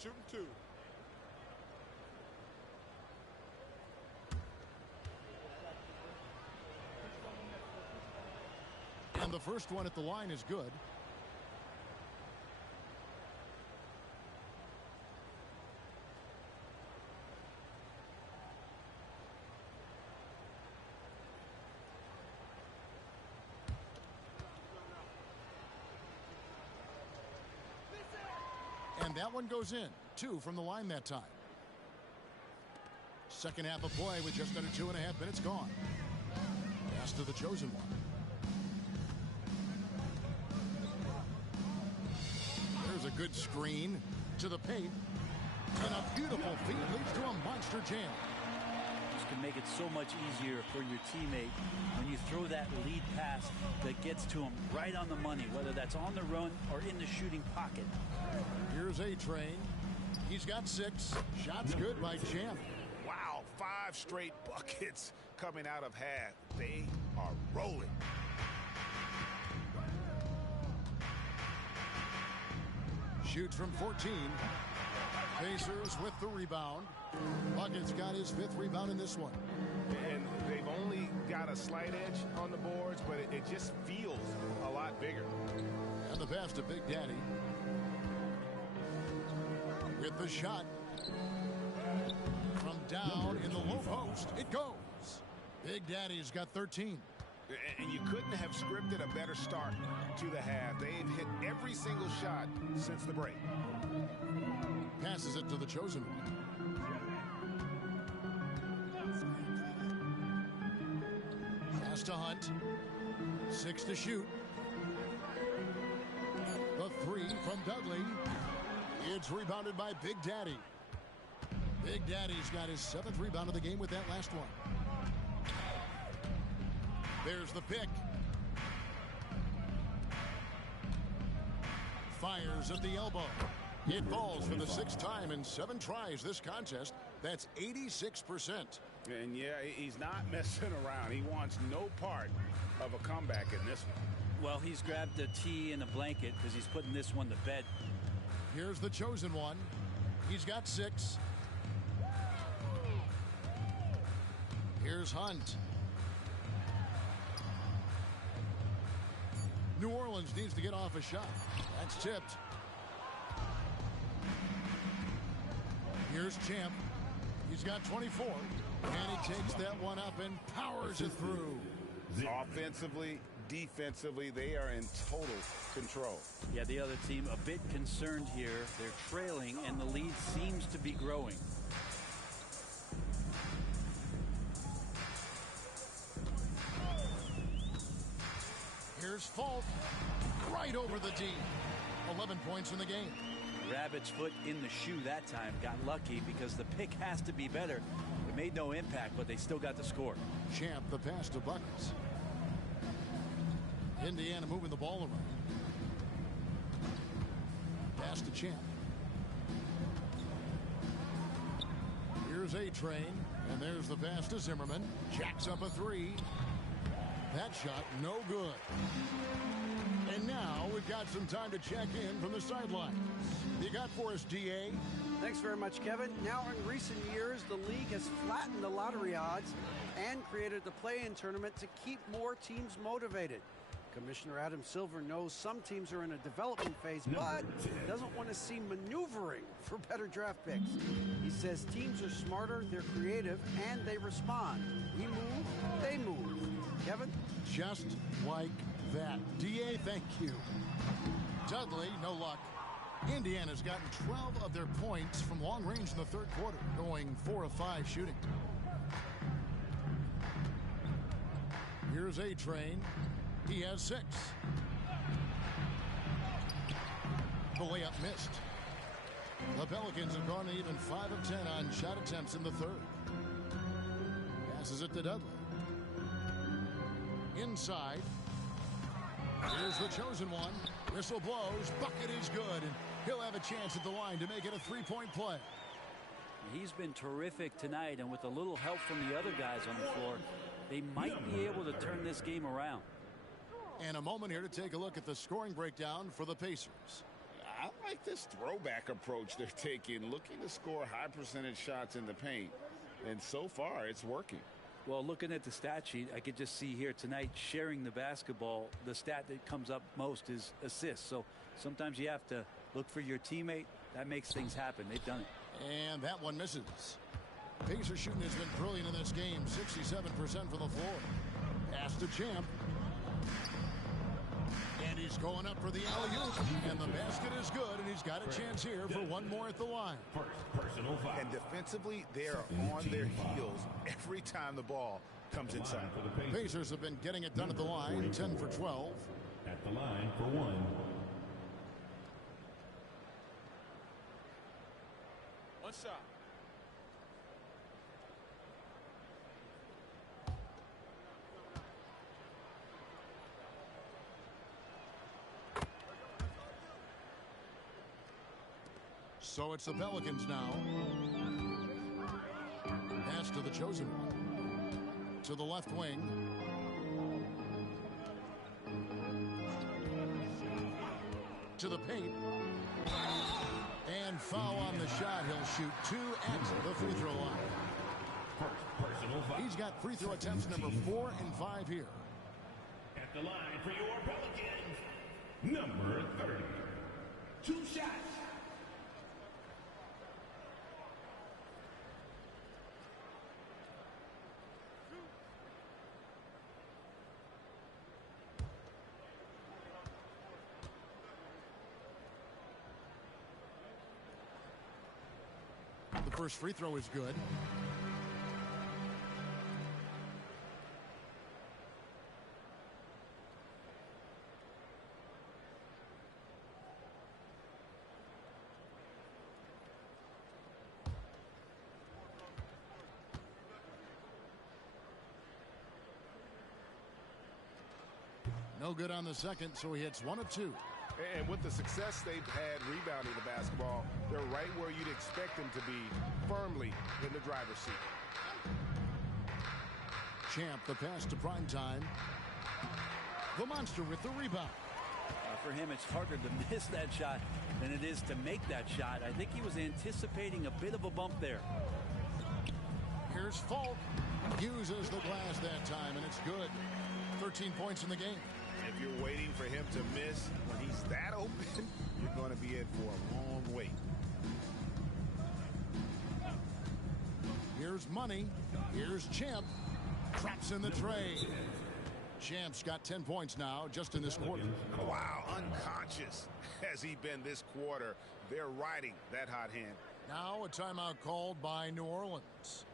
Shooting 2. And the first one at the line is good. And that one goes in. 2 from the line that time. Second half of play with just under 2.5 minutes gone. Pass to the chosen one. There's a good screen to the paint. And a beautiful feed leads to a monster jam. can make it so much easier for your teammate when you throw that lead pass that gets to him right on the money, whether that's on the run or in the shooting pocket. Here's A-Train. He's got 6. Shots good by Champ. Wow, 5 straight buckets coming out of half. They are rolling. Shoots from 14. Pacers with the rebound. Bucket's got his 5th rebound in this one. And they've only got a slight edge on the boards, but it just feels a lot bigger. And the pass to Big Daddy. With the shot. From down in the low post. It goes. Big Daddy's got 13. And you couldn't have scripted a better start to the half. They've hit every single shot since the break. Passes it to the chosen one. Pass to Hunt. 6 to shoot. The 3 from Dudley. It's rebounded by Big Daddy. Big Daddy's got his 7th rebound of the game with that last one. There's the pick. Fires at the elbow. It falls for the 6th time in 7 tries this contest. That's 86%. And yeah, he's not messing around. He wants no part of a comeback in this one. Well, he's grabbed the tee and a blanket because he's putting this one to bed. Here's the chosen one. He's got 6. Here's Hunt. New Orleans needs to get off a shot. That's tipped. Here's Champ. He's got 24. And he takes that one up and powers it through. Offensively, defensively, they are in total control. Yeah, the other team a bit concerned here. They're trailing, and the lead seems to be growing. Here's Falk. Right over the D. 11 points in the game. Rabbit's foot in the shoe that time. Got lucky because the pick has to be better. It made no impact, but they still got the score. Champ, the pass to Buckets. Indiana moving the ball around. Pass to Champ. Here's A-Train, and there's the pass to Zimmerman. Jacks up a 3. That shot, no good. And now we've got some time to check in from the sidelines. You got for us, DA? Thanks very much, Kevin. Now, in recent years, the league has flattened the lottery odds and created the play-in tournament to keep more teams motivated. Commissioner Adam Silver knows some teams are in a development phase, but doesn't want to see maneuvering for better draft picks. He says teams are smarter, they're creative, and they respond. We move, they move. Kevin? Just like that. DA, thank you. Dudley, no luck. Indiana's gotten 12 of their points from long range in the 3rd quarter, going 4 of 5 shooting. Here's A-Train. He has 6. The layup missed. The Pelicans have gone even 5 of 10 on shot attempts in the 3rd. Passes it to Dudley. Inside. Here's the chosen one. Whistle blows. Bucket is good. And he'll have a chance at the line to make it a 3-point play. He's been terrific tonight, and with a little help from the other guys on the floor, they might be able to turn this game around. And a moment here to take a look at the scoring breakdown for the Pacers. I like this throwback approach they're taking, looking to score high percentage shots in the paint. And so far, it's working. Well, looking at the stat sheet, I could just see here tonight sharing the basketball. The stat that comes up most is assists. So sometimes you have to look for your teammate. That makes things happen. They've done it. And that one misses. Pacers shooting has been brilliant in this game. 67% from the floor. Pass to Champ. And he's going up for the alley-oop. And the basket is good. And he's got a chance here for one more at the line. First personal foul. And defensively, they are on their heels every time the ball comes inside. Pacers have been getting it done at the line. 10 for 12. At the line for 1. One shot. So it's the Pelicans now. Pass to the chosen one. To the left wing. To the paint. And foul on the shot. He'll shoot 2 at the free throw line. He's got free throw attempts number 4 and 5 here. At the line for your Pelicans, number 30. 2 shots. The first free throw is good. No good on the second, so he hits 1 of 2. And with the success they've had rebounding the basketball, they're right where you'd expect them to be, firmly in the driver's seat. Champ, the pass to Primetime. The monster with the rebound. For him, it's harder to miss that shot than it is to make that shot. I think he was anticipating a bit of a bump there. Here's Falk. Uses the glass that time, and it's good. 13 points in the game. If you're waiting for him to miss when he's that open, you're going to be in for a long wait. Here's Money. Here's Champ. Traps in the tray. Champ's got 10 points now just in this quarter. Wow, unconscious has he been this quarter. They're riding that hot hand. Now a timeout called by New Orleans.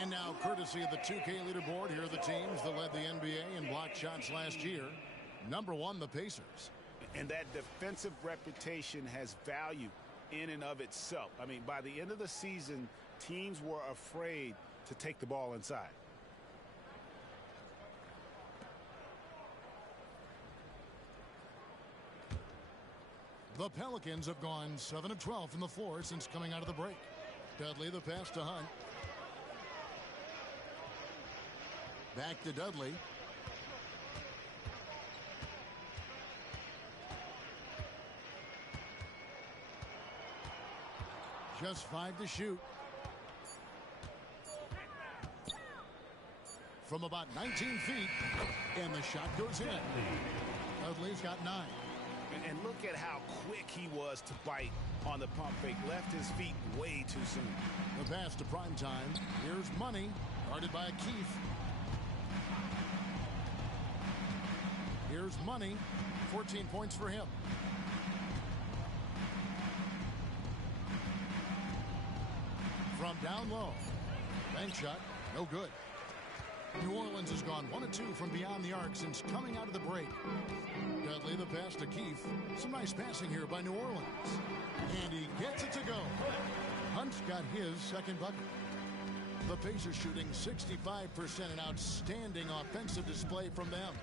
And now, courtesy of the 2K leaderboard, here are the teams that led the NBA in block shots last year. Number 1, the Pacers. And that defensive reputation has value in and of itself. I mean, by the end of the season, teams were afraid to take the ball inside. The Pelicans have gone 7 of 12 from the floor since coming out of the break. Dudley, the pass to Hunt. Back to Dudley. Just 5 to shoot. From about 19 feet. And the shot goes in. Dudley's got 9. And look at how quick he was to bite on the pump fake. Left his feet way too soon. The pass to Primetime. Here's Money. Guarded by Keefe. Here's Money. 14 points for him. From down low. Bank shot. No good. New Orleans has gone 1 of 2 from beyond the arc since coming out of the break. Dudley, the pass to Keefe. Some nice passing here by New Orleans. And he gets it to go. Hunt's got his second bucket. The Pacers shooting 65%, an outstanding offensive display from them.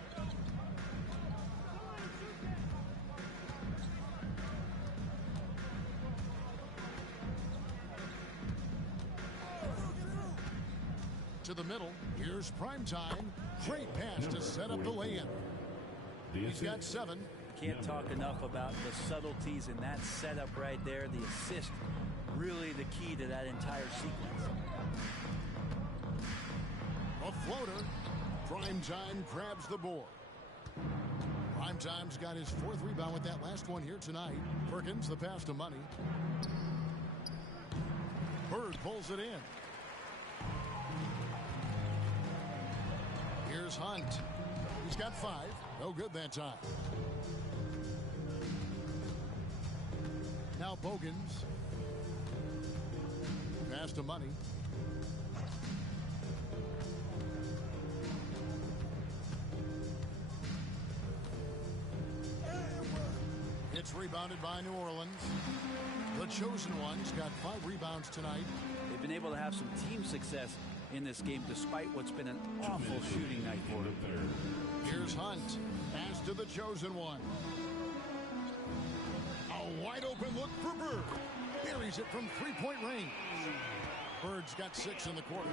To the middle. Here's Primetime. Great pass to set up the lay-in. He's got 7. Can't talk enough about the subtleties in that setup right there. The assist, really the key to that entire sequence. A floater. Primetime grabs the board. Primetime's got his 4th rebound with that last one here tonight. Perkins, the pass to Money. Bird pulls it in. Here's Hunt. He's got 5. No good that time. Now Bogans. Pass to Money. It's rebounded by New Orleans. The chosen ones got 5 rebounds tonight. They've been able to have some team success in this game despite what's been an awful shooting night for them. Here's Hunt. Pass to the chosen one. A wide open look for Bird. Buries it from 3-point range. Bird's got 6 in the quarter.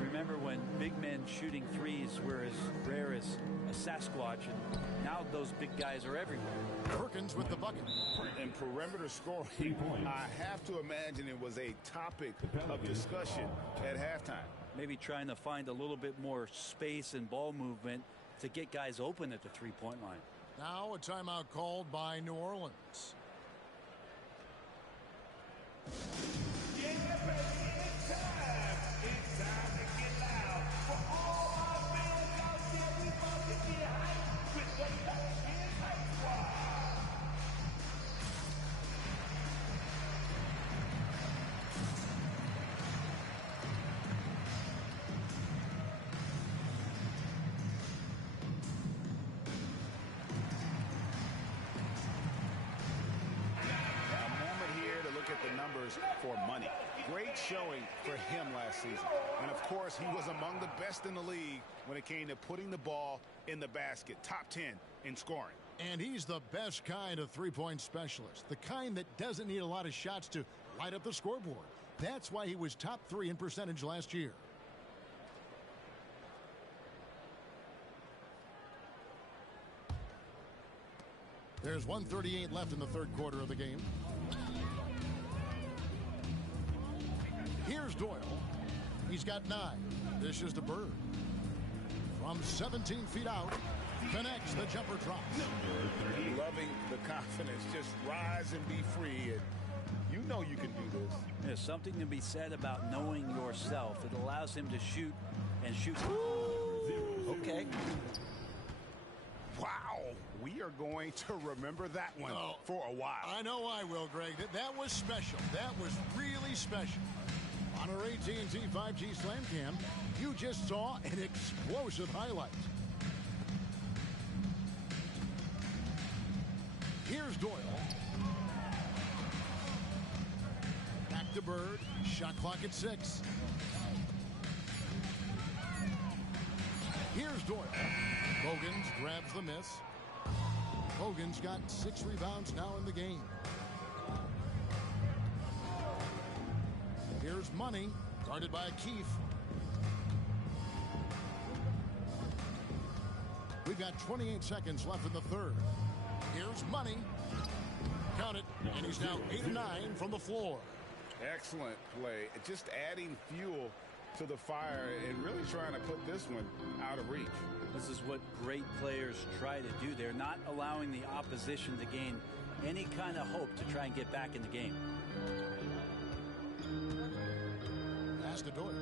Remember when big men shooting threes were as rare as a Sasquatch, and now those big guys are everywhere. Perkins with the bucket. And perimeter scoring, I have to imagine it was a topic of discussion at halftime. Maybe trying to find a little bit more space and ball movement to get guys open at the 3-point line. Now a timeout called by New Orleans. It's time to get loud. For all our fans out there, we about to get hyped with the Pelicans Hype Squad. At the numbers for Money. Great showing for him last season. And of course, he was among the best in the league when it came to putting the ball in the basket. Top 10 in scoring. And he's the best kind of 3-point specialist. The kind that doesn't need a lot of shots to light up the scoreboard. That's why he was top 3 in percentage last year. There's 1:38 left in the 3rd quarter of the game. Here's Doyle. He's got 9. This is to Bird. From 17 feet out, connects, the jumper drops. Loving the confidence. Just rise and be free. And you know you can do this. There's something to be said about knowing yourself. It allows him to shoot and shoot. Okay. Wow. We are going to remember that one for a while. I know I will, Greg. That was special. That was really special. On our AT&T 5G Slam Cam, you just saw an explosive highlight. Here's Doyle. Back to Bird. Shot clock at 6. Here's Doyle. Bogans grabs the miss. Bogans got 6 rebounds now in the game. Here's Money, guarded by Keefe. We've got 28 seconds left in the 3rd. Here's Money. Count it, and he's now 8 of 9 from the floor. Excellent play. Just adding fuel to the fire and really trying to put this one out of reach. This is what great players try to do. They're not allowing the opposition to gain any kind of hope to try and get back in the game. Pass to Doyle.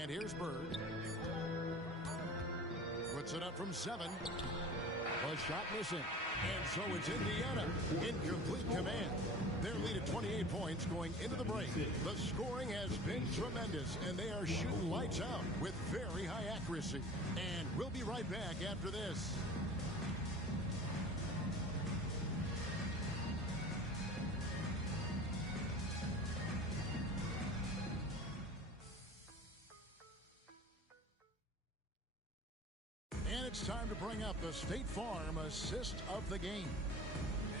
And here's Bird. Puts it up from 7. A shot missing. And so it's Indiana in complete command. Their lead at 28 points going into the break. The scoring has been tremendous, and they are shooting lights out with very high accuracy. And we'll be right back after this. it's time to bring up the State Farm assist of the game.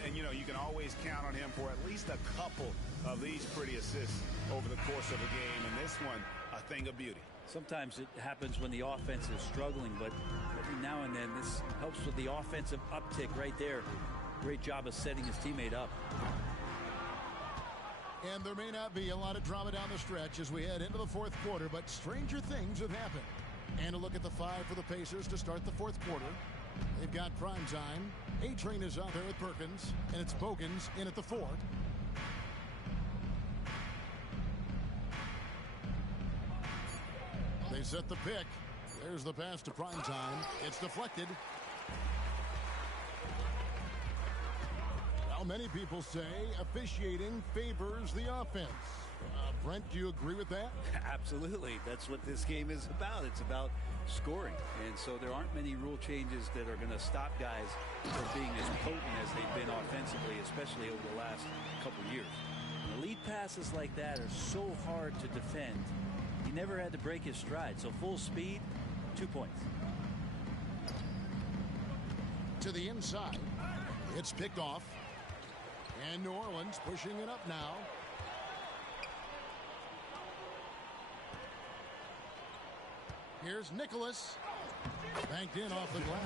And, you know, you can always count on him for at least a couple of these pretty assists over the course of a game. And this one, a thing of beauty. Sometimes it happens when the offense is struggling, but every now and then this helps with the offensive uptick right there. Great job of setting his teammate up. And there may not be a lot of drama down the stretch as we head into the fourth quarter, but stranger things have happened. And a look at the five for the Pacers to start the fourth quarter. They've got prime time. A-Train is out there with Perkins, and it's Bogans in at the 4. They set the pick. There's the pass to prime time. It's deflected. Well, many people say officiating favors the offense. Brent, do you agree with that? Absolutely. That's what this game is about. It's about scoring. And so there aren't many rule changes that are going to stop guys from being as potent as they've been offensively, especially over the last couple years. Elite passes like that are so hard to defend. He never had to break his stride. So full speed, 2 points. To the inside. It's picked off. And New Orleans pushing it up now. Here's Nicholas. Banked in off the glass.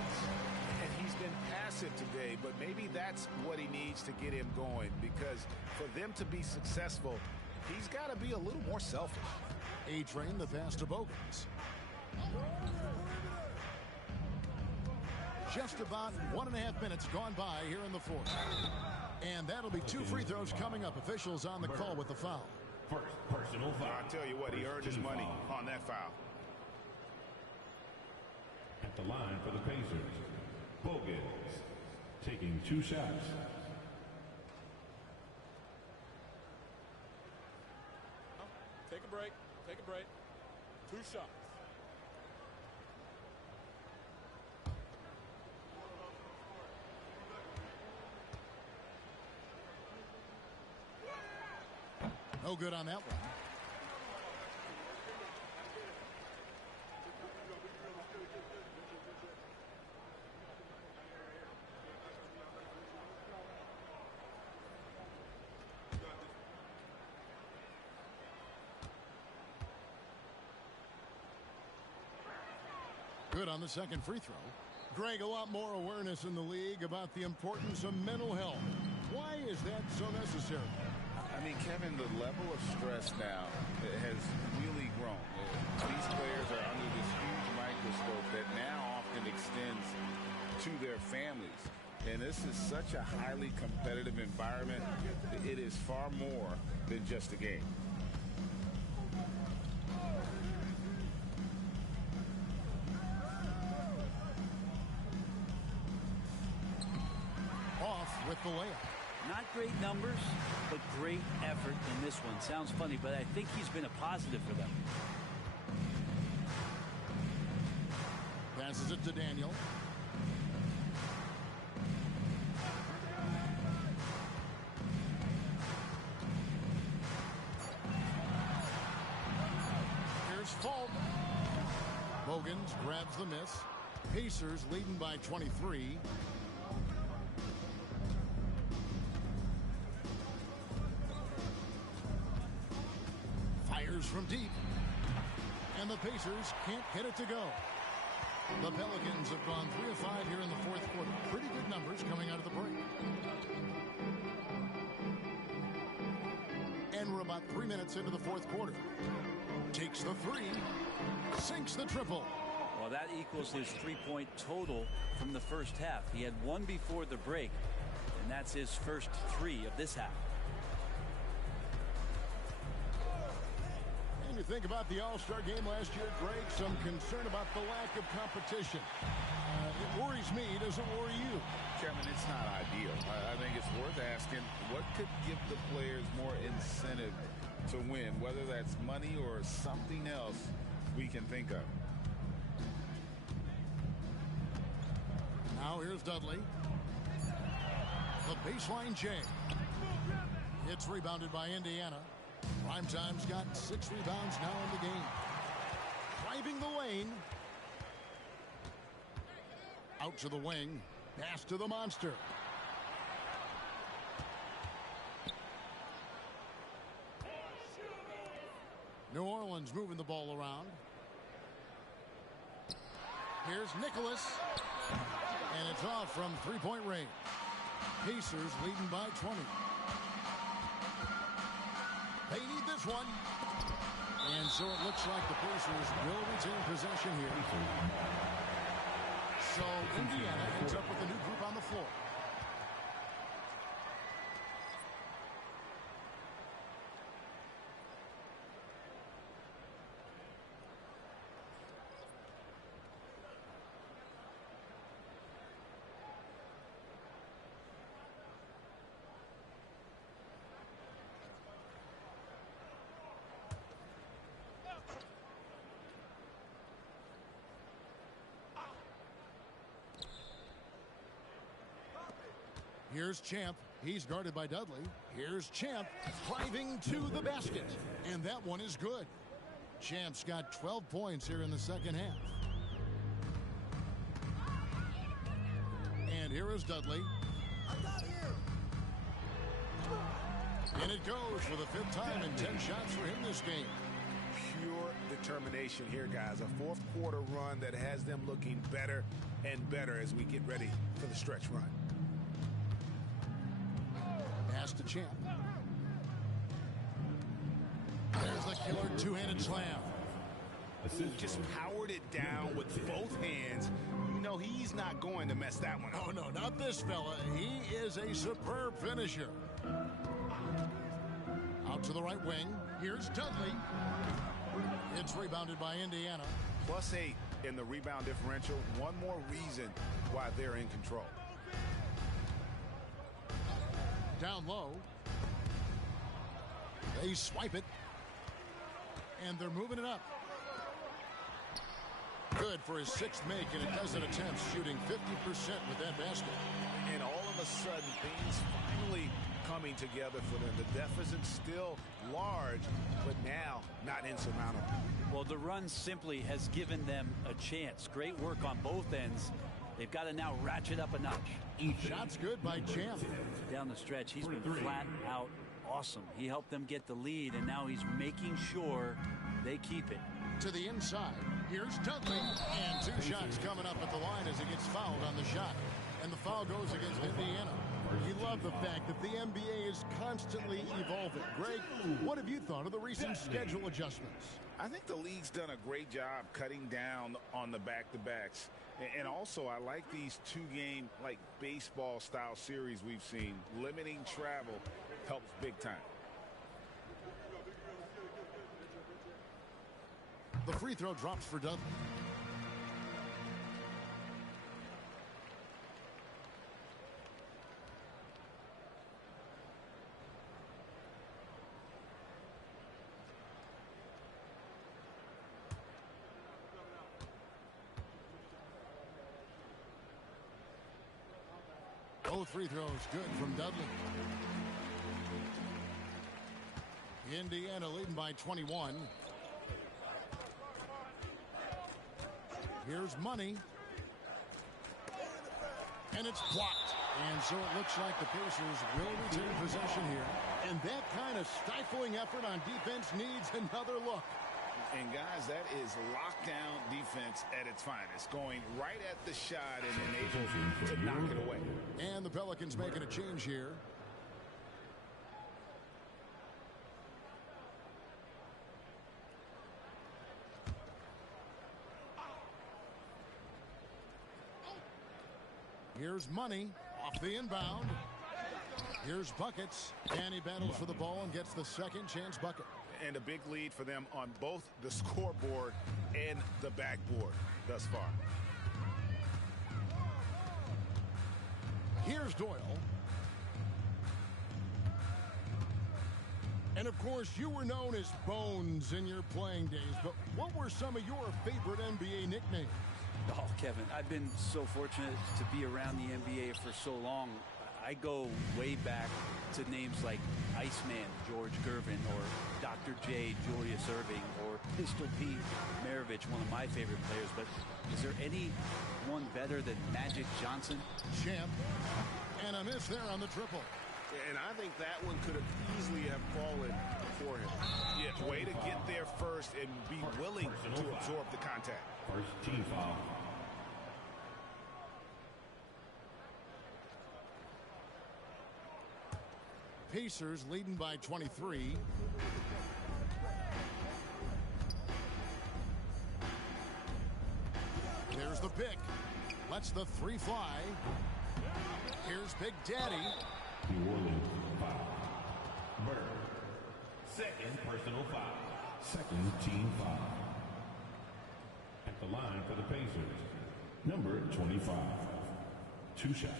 And he's been passive today, but maybe that's what he needs to get him going, because for them to be successful, he's got to be a little more selfish. A-Train, the pass to Bogans. Just about 1.5 minutes gone by here in the fourth. And that'll be 2 free throws coming up. Officials on the call with the foul. First personal foul. I tell you what, he earned his money on that foul. At the line for the Pacers, Bogans taking 2 shots. Take a break. Take a break. 2 shots. No good on that one. Good on the second free throw. Greg, a lot more awareness in the league about the importance of mental health. Why is that so necessary? I mean, Kevin, the level of stress now has really grown. These players are under this huge microscope that now often extends to their families. And this is such a highly competitive environment. It is far more than just a game. Off with the layup. Not great numbers, but great effort in this one. Sounds funny, but I think he's been a positive for them. Passes it to Daniel. Here's Fulton. Bogans grabs the miss. Pacers leading by 23. Fires from deep. And the Pacers can't get it to go. The Pelicans have gone 3 of 5 here in the fourth quarter. Pretty good numbers coming out of the break. And we're about 3 minutes into the fourth quarter. Takes the 3. Sinks the triple. Well, that equals his 3-point total from the first half. He had 1 before the break, and that's his first 3 of this half. And you think about the All-Star game last year, Greg, some concern about the lack of competition. It worries me. Does it worry you? Kevin, it's not ideal. I think it's worth asking what could give the players more incentive to win, whether that's money or something else we can think of. Now here's Dudley. The baseline J. It's rebounded by Indiana. Primetime's got 6 rebounds now in the game. Driving the lane. Out to the wing. Pass to the monster. New Orleans moving the ball around. Here's Nicholas. And it's off from three-point range. Pacers leading by 20. They need this one. And so it looks like the Pacers will retain possession here. So Indiana ends up with a new group on the floor. Here's Champ. He's guarded by Dudley. Here's Champ driving to the basket. And that one is good. Champ's got 12 points here in the second half. And here is Dudley. And it goes for the fifth time in 10 shots for him this game. Pure determination here, guys. A fourth quarter run that has them looking better and better as we get ready for the stretch run. Pass to Champ. There's the killer two-handed slam. Just powered it down with both hands. You know he's not going to mess that one up. Oh, no, not this fella. He is a superb finisher. Out to the right wing. Here's Dudley. It's rebounded by Indiana. +8 in the rebound differential. One more reason why they're in control. Down low. They swipe it. And they're moving it up. Good for his sixth make in a dozen attempts, shooting 50% with that basket. And all of a sudden, things finally coming together for them. The deficit's still large, but now not insurmountable. Well, the run simply has given them a chance. Great work on both ends. They've got to now ratchet up a notch. Shot's good by Champ. Down the stretch, he's been flat out awesome. He helped them get the lead, and now he's making sure they keep it. To the inside, here's Dudley. And two shots coming up at the line as he gets fouled on the shot. And the foul goes against Indiana. You love the fact that the NBA is constantly evolving. Greg, what have you thought of the recent schedule adjustments? I think the league's done a great job cutting down on the back-to-backs. And also, I like these two-game, like, baseball-style series we've seen. Limiting travel helps big time. The free throw drops for Dudley. Both free throws good from Dudley. Indiana leading by 21. Here's Money. And it's blocked. And so it looks like the Pacers will retain possession here. And that kind of stifling effort on defense needs another look. And, guys, that is lockdown defense at its finest. Going right at the shot and then able to knock it away. And the Pelicans making a change here. Here's Money off the inbound. Here's Buckets. And he battles for the ball and gets the second chance bucket. And a big lead for them on both the scoreboard and the backboard thus far. Here's Doyle. And, of course, you were known as Bones in your playing days, but what were some of your favorite NBA nicknames? Oh, Kevin, I've been so fortunate to be around the NBA for so long. I go way back to names like Iceman George Gervin or Dr. J Julius Erving or Pistol Pete Maravich, one of my favorite players. But is there anyone better than Magic Johnson? Champ. And a miss there on the triple. And I think that one could have easily have fallen for him. Yeah, way to get there first and be willing to absorb the contact. First team foul. Pacers leading by 23. There's the pick. Lets the three fly. Here's Big Daddy. New Orleans foul. Bird. Second personal foul. Second team foul. At the line for the Pacers, number 25. 2 shots.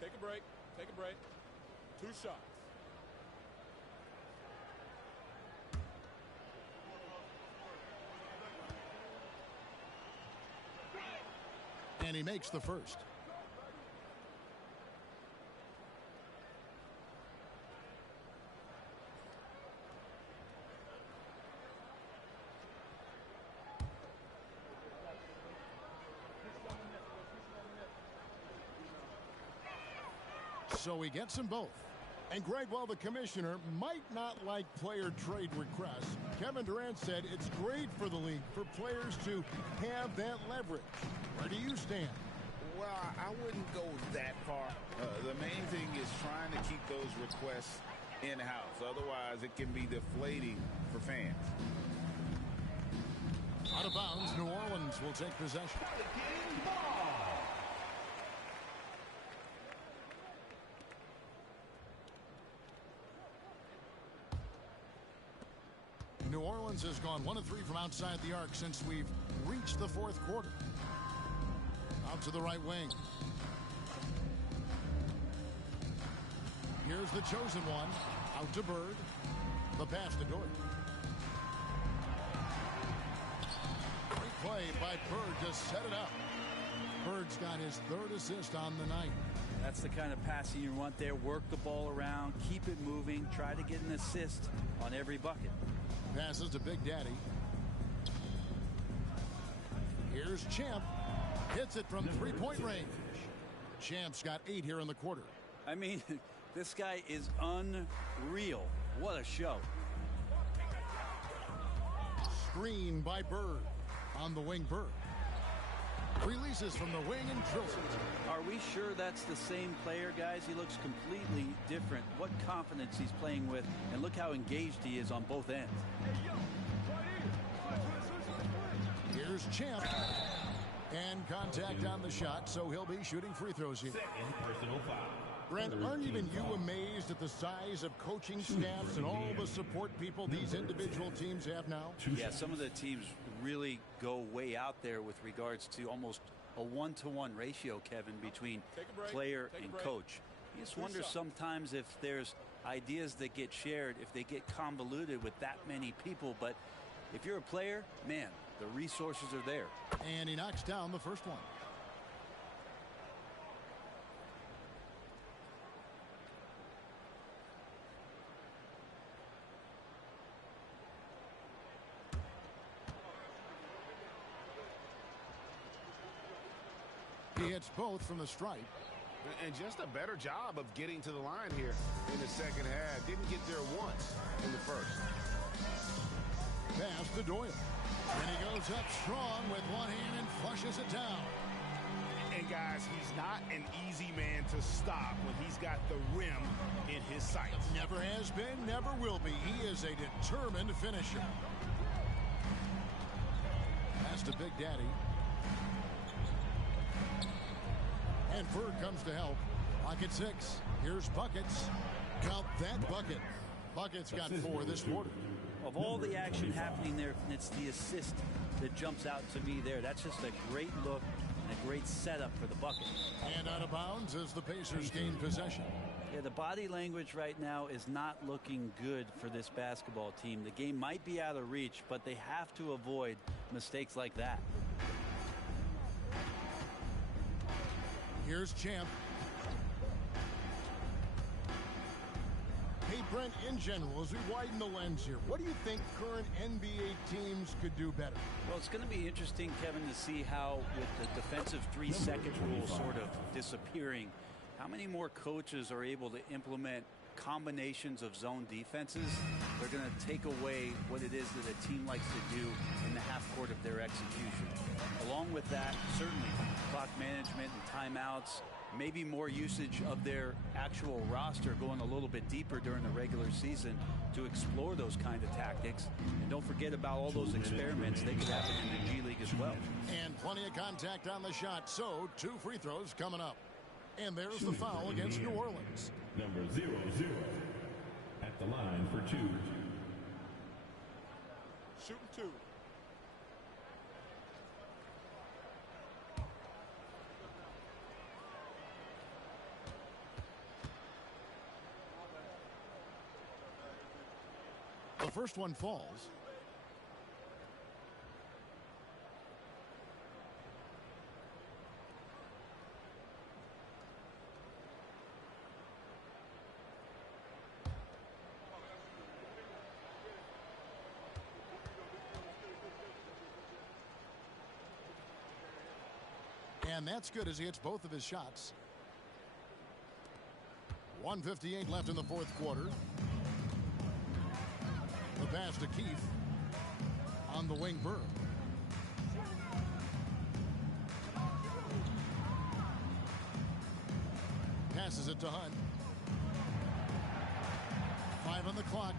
Take a break. Take a break. 2 shots. And he makes the first. So he gets them both. And Greg, while the commissioner might not like player trade requests, Kevin Durant said it's great for the league for players to have that leverage. Where do you stand? Well, I wouldn't go that far. The main thing is trying to keep those requests in-house. Otherwise, it can be deflating for fans. Out of bounds, New Orleans will take possession. New Orleans has gone 1 of 3 from outside the arc since we've reached the fourth quarter. Out to the right wing. Here's the chosen one. Out to Bird. The pass to Dort. Great play by Bird to set it up. Bird's got his 3rd assist on the night. That's the kind of passing you want there. Work the ball around, keep it moving, try to get an assist on every bucket. Passes to Big Daddy. Here's Champ. Hits it from 3-point range. Champ's got 8 here in the quarter. I mean, this guy is unreal. What a show. Screen by Bird. On the wing, Bird. Releases from the wing and drills it. Are we sure that's the same player, guys? He looks completely different. What confidence he's playing with, and look how engaged he is on both ends. Here's Champ. And contact on the shot, so he'll be shooting free throws here. Second personal foul. Brent, aren't even you amazed at the size of coaching staffs and all the support people these individual teams have now? Yeah, some of the teams really go way out there with regards to almost a 1-to-1 ratio, Kevin, between player and coach. You just wonder sometimes if there's ideas that get shared, if they get convoluted with that many people. But if you're a player, man, the resources are there. And he knocks down the first one. He hits both from the stripe. And just a better job of getting to the line here in the second half. Didn't get there once in the first. Pass to Doyle. And he goes up strong with one hand and flushes it down. And guys, he's not an easy man to stop when he's got the rim in his sights. Never has been, never will be. He is a determined finisher. Pass to Big Daddy. And Bird comes to help. Pocket 6. Here's Buckets. Count that bucket. Buckets got 4 this quarter. Of all the action happening there, it's the assist that jumps out to me there. That's just a great look and a great setup for the bucket. And out of bounds as the Pacers gain possession. Yeah, the body language right now is not looking good for this basketball team. The game might be out of reach, but they have to avoid mistakes like that. Here's Champ. Hey, Brent, in general, as we widen the lens here, what do you think current NBA teams could do better? Well, it's going to be interesting, Kevin, to see how, with the defensive 3-second rule sort of disappearing, how many more coaches are able to implement combinations of zone defenses. They're going to take away what it is that a team likes to do in the half court of their execution. Along with that, certainly clock management and timeouts, maybe more usage of their actual roster going a little bit deeper during the regular season to explore those kind of tactics. And don't forget about all those experiments. They could happen in the G League as well. And plenty of contact on the shot. So 2 free throws coming up. And there's the foul against New Orleans. Number 00 at the line for 2. Shooting 2. The first one falls. And that's good as he hits both of his shots. 1:58 left in the fourth quarter. The pass to Keith on the wing Burr. Passes it to Hunt. 5 on the clock.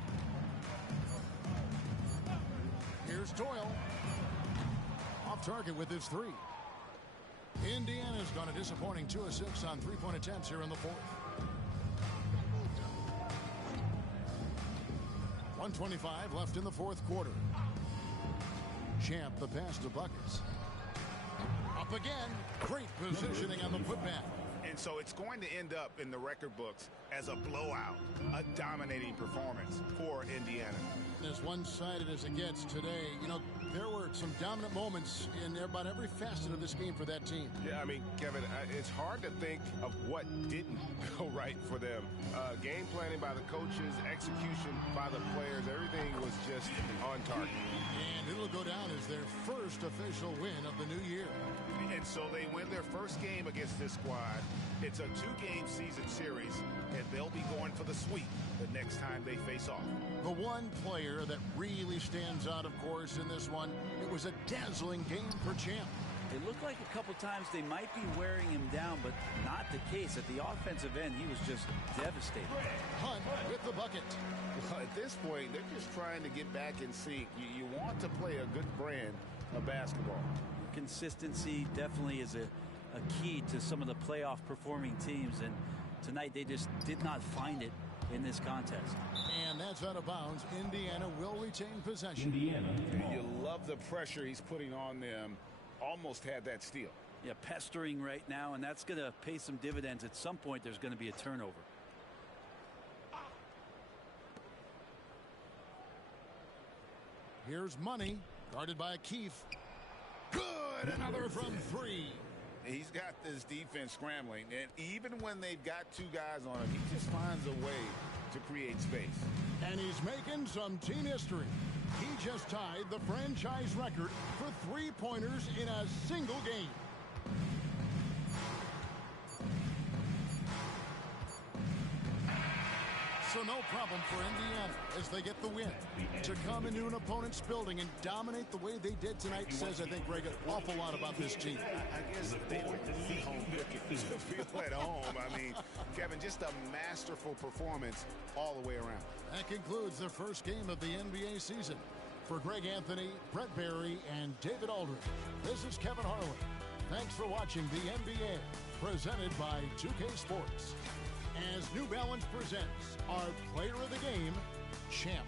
Here's Doyle. Off target with his 3. Indiana's gone a disappointing 2 of 6 on 3-point attempts here in the fourth. 1:25 left in the fourth quarter. Champ, the pass to Buckets. Up again. Great positioning on the putback. And so it's going to end up in the record books as a blowout, a dominating performance for Indiana. As one-sided as it gets today, you know, there were some dominant moments in about every facet of this game for that team. Yeah, I mean, Kevin, it's hard to think of what didn't go right for them. Game planning by the coaches, execution by the players, everything was just on target. And it'll go down as their first official win of the new year. And so they win their first game against this squad. It's a 2-game season series, and they'll be going for the sweep the next time they face off. The one player that really stands out, of course, in this one, it was a dazzling game for Champ. It looked like a couple times they might be wearing him down, but not the case. At the offensive end, he was just devastating. Hunt with the bucket. Well, at this point, they're just trying to get back in sync. You want to play a good brand of basketball. Consistency definitely is a key to some of the playoff performing teams, and tonight they just did not find it in this contest. And that's out of bounds. Indiana will retain possession. You love the pressure he's putting on them. Almost had that steal. Yeah, pestering right now, and that's going to pay some dividends. At some point, there's going to be a turnover. Here's Money, guarded by Keith. Good, another from 3. He's got this defense scrambling, and even when they've got 2 guys on him, he just finds a way to create space. And he's making some team history. He just tied the franchise record for 3-pointers in a single game. So no problem for Indiana as they get the win. To come into an opponent's building and dominate the way they did tonight says, I think, Greg, an awful lot about this team. I guess they were home to feel at home. I mean, Kevin, just a masterful performance all the way around. That concludes the first game of the NBA season. For Greg Anthony, Brett Barry, and David Aldridge, this is Kevin Harlan. Thanks for watching the NBA, presented by 2K Sports. As New Balance presents our player of the game, Champ.